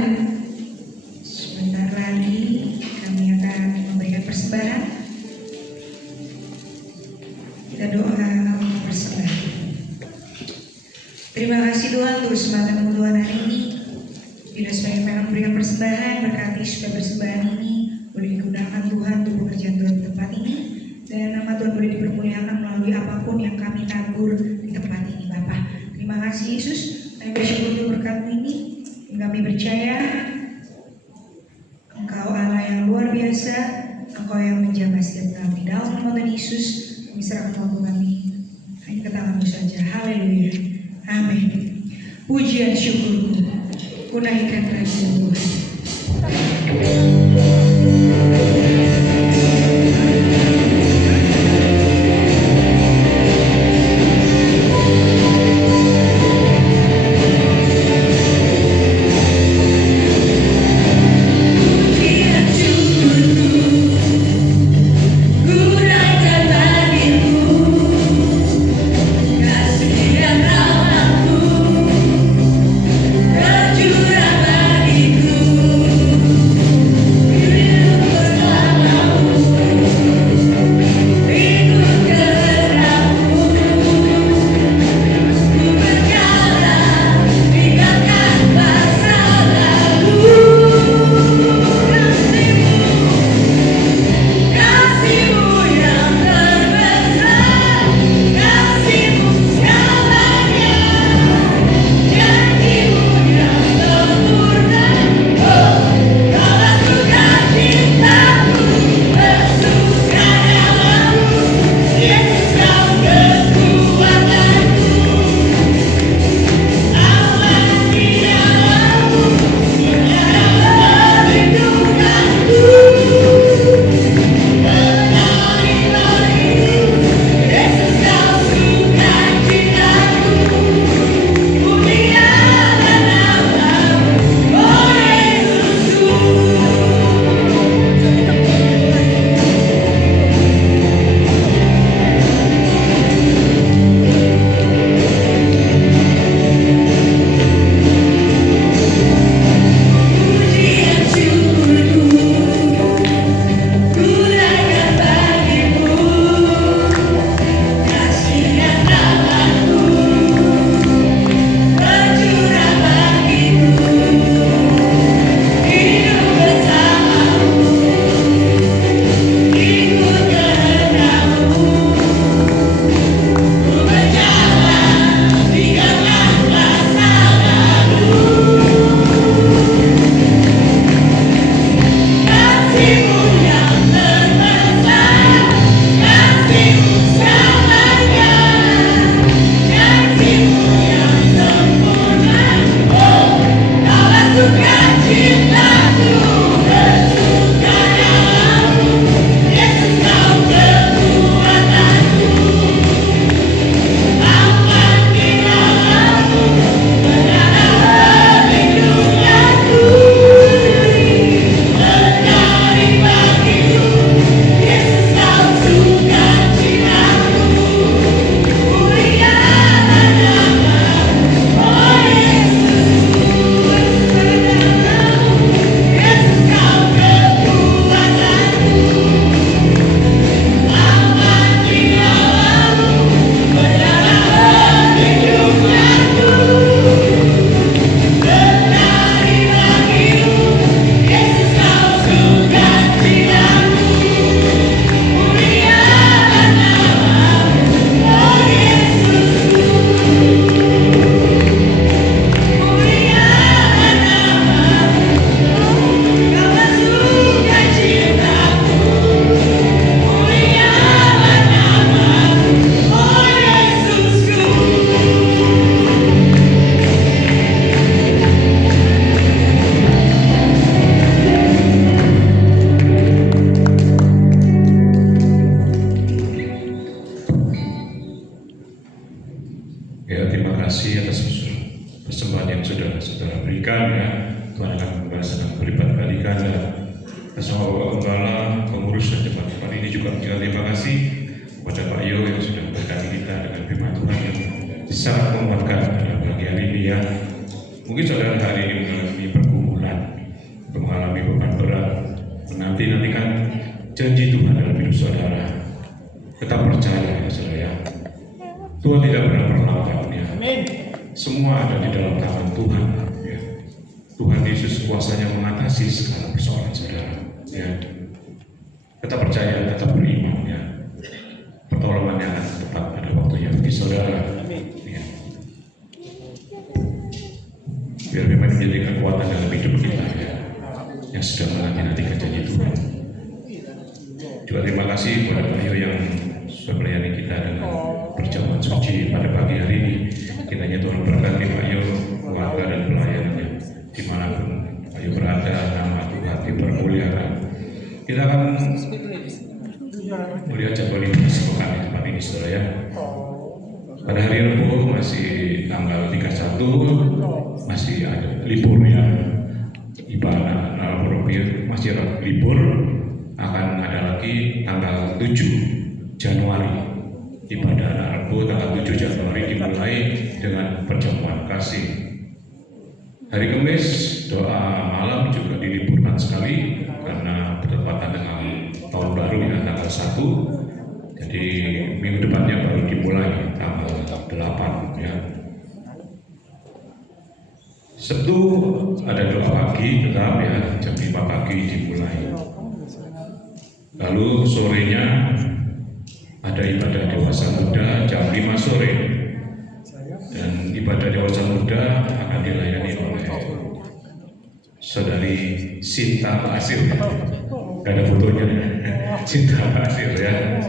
Sebentar lagi kami akan memberikan persembahan. Kita doa untuk persembahan. Terima kasih Tuhan untuk kesempatan Tuhan hari ini. Bila supaya kami memberikan persembahan, berkati supaya persembahan ini boleh digunakan Tuhan untuk pekerjaan Tuhan di tempat ini. Dan nama Tuhan boleh dipermuliakan melalui apapun yang kami tabur di tempat ini Bapa. Terima kasih Yesus, kami bersyukur untuk berkat ini. Kami percaya Engkau Allah yang luar biasa, Engkau yang menjaga setiap kami. Dalam nama Tuhan Yesus, kami serahkan waktu kami hanya ke tangan-Mu saja. Haleluya. Amin. Pujian syukurku, ku naikkan kerajaan Tuhan. Bagiku Ya, terima kasih atas persembahan yang sudah saudara berikan ya. Tuhan akan membalas dengan berlipat kali ganda. Bersama Bapak Gembala, pengurus dan jemaat tempat ini juga mengucapkan terima kasih kepada Pak Yo yang sudah memberkati kita dengan firman Tuhan yang sangat menguatkan dalam pagi hari ini ya. Mungkin saudara hari ini mengalami pergumulan, mengalami beban berat, menanti-nantikan janji Tuhan dalam hidup saudara. Tetap percaya ya saudara ya. Tuhan tidak pernah terlambat ya. Semua ada di dalam tangan Tuhan ya. Tuhan Yesus kuasanya mengatasi segala persoalan saudara ya. Tetap percaya, tetap beriman ya. Pertolongannya akan tepat pada waktunya bagi saudara ya. Biar memang menjadi kekuatan dalam hidup kita ya, yang sudah menanti-nantikan janji Tuhan. Juga terima kasih kepada Pak Yo yang sudah melayani kita dengan perjamuan suci pada pagi hari ini. Kiranya Tuhan berkati Pak Yo, keluarga dan pelayanannya dimanapun Pak Yo berada, nama Tuhan dipermuliakan. Kita akan melihat jadwal ibadah sepekan di tempat ini saudara ya. Pada hari Rabu masih tanggal 31 masih ada libur ya, ibadah masih libur. Akan ada lagi tanggal 7 Januari ibadah Rabu tanggal 7 Januari dimulai dengan perjamuan kasih. Hari Kamis doa malam juga diliburkan sekali karena bertepatan dengan tahun baru ya, tanggal 1. Jadi minggu depannya baru dimulai tanggal 8 ya. Sabtu ada doa pagi tetap ya, jam 5 pagi dimulai. Lalu sorenya ada ibadah dewasa muda jam 5 sore. Dan ibadah dewasa muda akan dilayani oleh saudari Sinta Asir. Gak ada fotonya ya. Sinta Asir ya.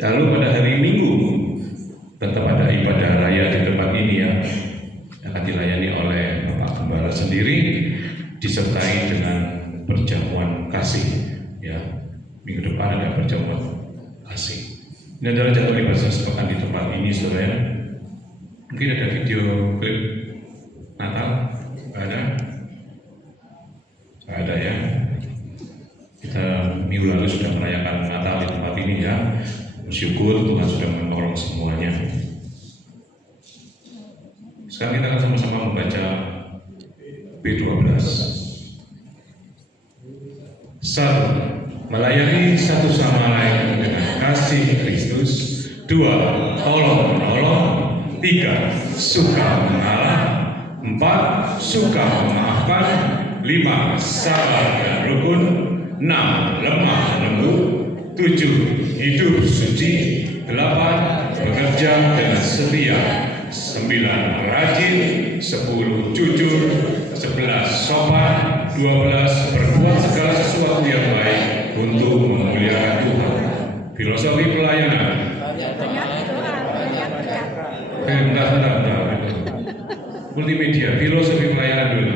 Lalu pada hari Minggu tetap ada ibadah raya di tempat ini ya, akan dilayani oleh Bapak Gembala sendiri disertai dengan perjamuan kasih ya. Minggu depan ada perjamuan kasih. Ini adalah jadwal ibadah sepekan di tempat ini saudara ya. Mungkin ada video klip Natal? Ada? Ada ya. Kita minggu lalu sudah merayakan Natal di tempat ini ya. Bersyukur Tuhan sudah menolong semuanya. Sekarang kita akan sama-sama membaca B12. 1. Melayani satu sama lain dengan kasih Kristus. 2. Tolong menolong. 3. Suka mengalah. 4. Suka memaafkan. 5. Sabar dan rukun. 6. Lemah lembut. 7. Hidup suci. 8. Bekerja dengan setia. 9. Rajin. 10. Jujur. 11. Sopan. 12. Berbuat segala sesuatu yang baik untuk memuliakan Tuhan. Filosofi pelayanan. Bentar. Multimedia, filosofi pelayanan dulu.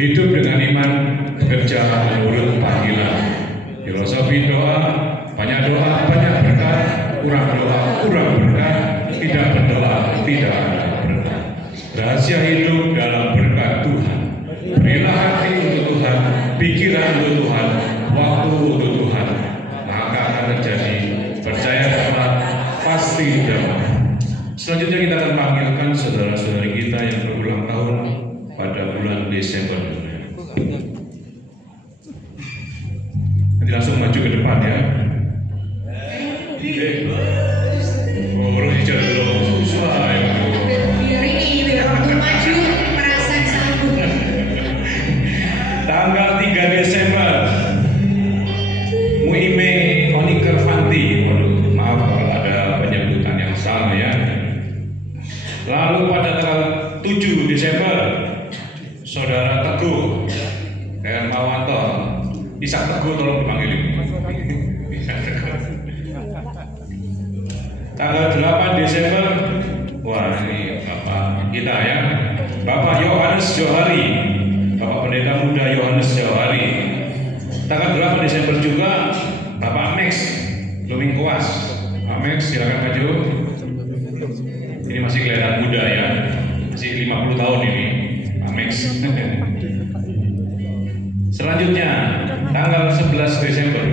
hidup dengan iman, bekerja menurut panggilan. Filosofi doa, banyak berkah, kurang doa, kurang berkah, tidak berdoa, tidak ada berkah. Rahasia hidup dalam berkat Tuhan. Berilah hati untuk Tuhan, pikiran untuk Tuhan, waktu untuk Tuhan, maka akan terjadi. Percayalah, pasti dapat. Selanjutnya kita akan panggilkan saudara-saudari kita yang berulang tahun pada bulan Desember. Nanti langsung maju ke depan ya. Orang bicara belum susah ya. Biar waktu maju merasa sanggup. Tanggal 3 Desember, Muime Onikervanti. Waduh, maaf kalau ada penyebutan yang salah ya. Lalu pada tanggal 7 Desember, Saudara Teguh Hermawanto. Ishak Teguh tolong dipanggil. Tanggal 8 Desember, wah ini Bapak kita ya, Bapak Yohanes Johari, Bapak Pendeta Muda Yohanes Johari. Tanggal 8 Desember juga Bapak Max Lumingkuas. Pak Max silakan maju. Ini masih kelihatan muda ya, masih 50 tahun ini Pak Max. Selanjutnya tanggal 11 Desember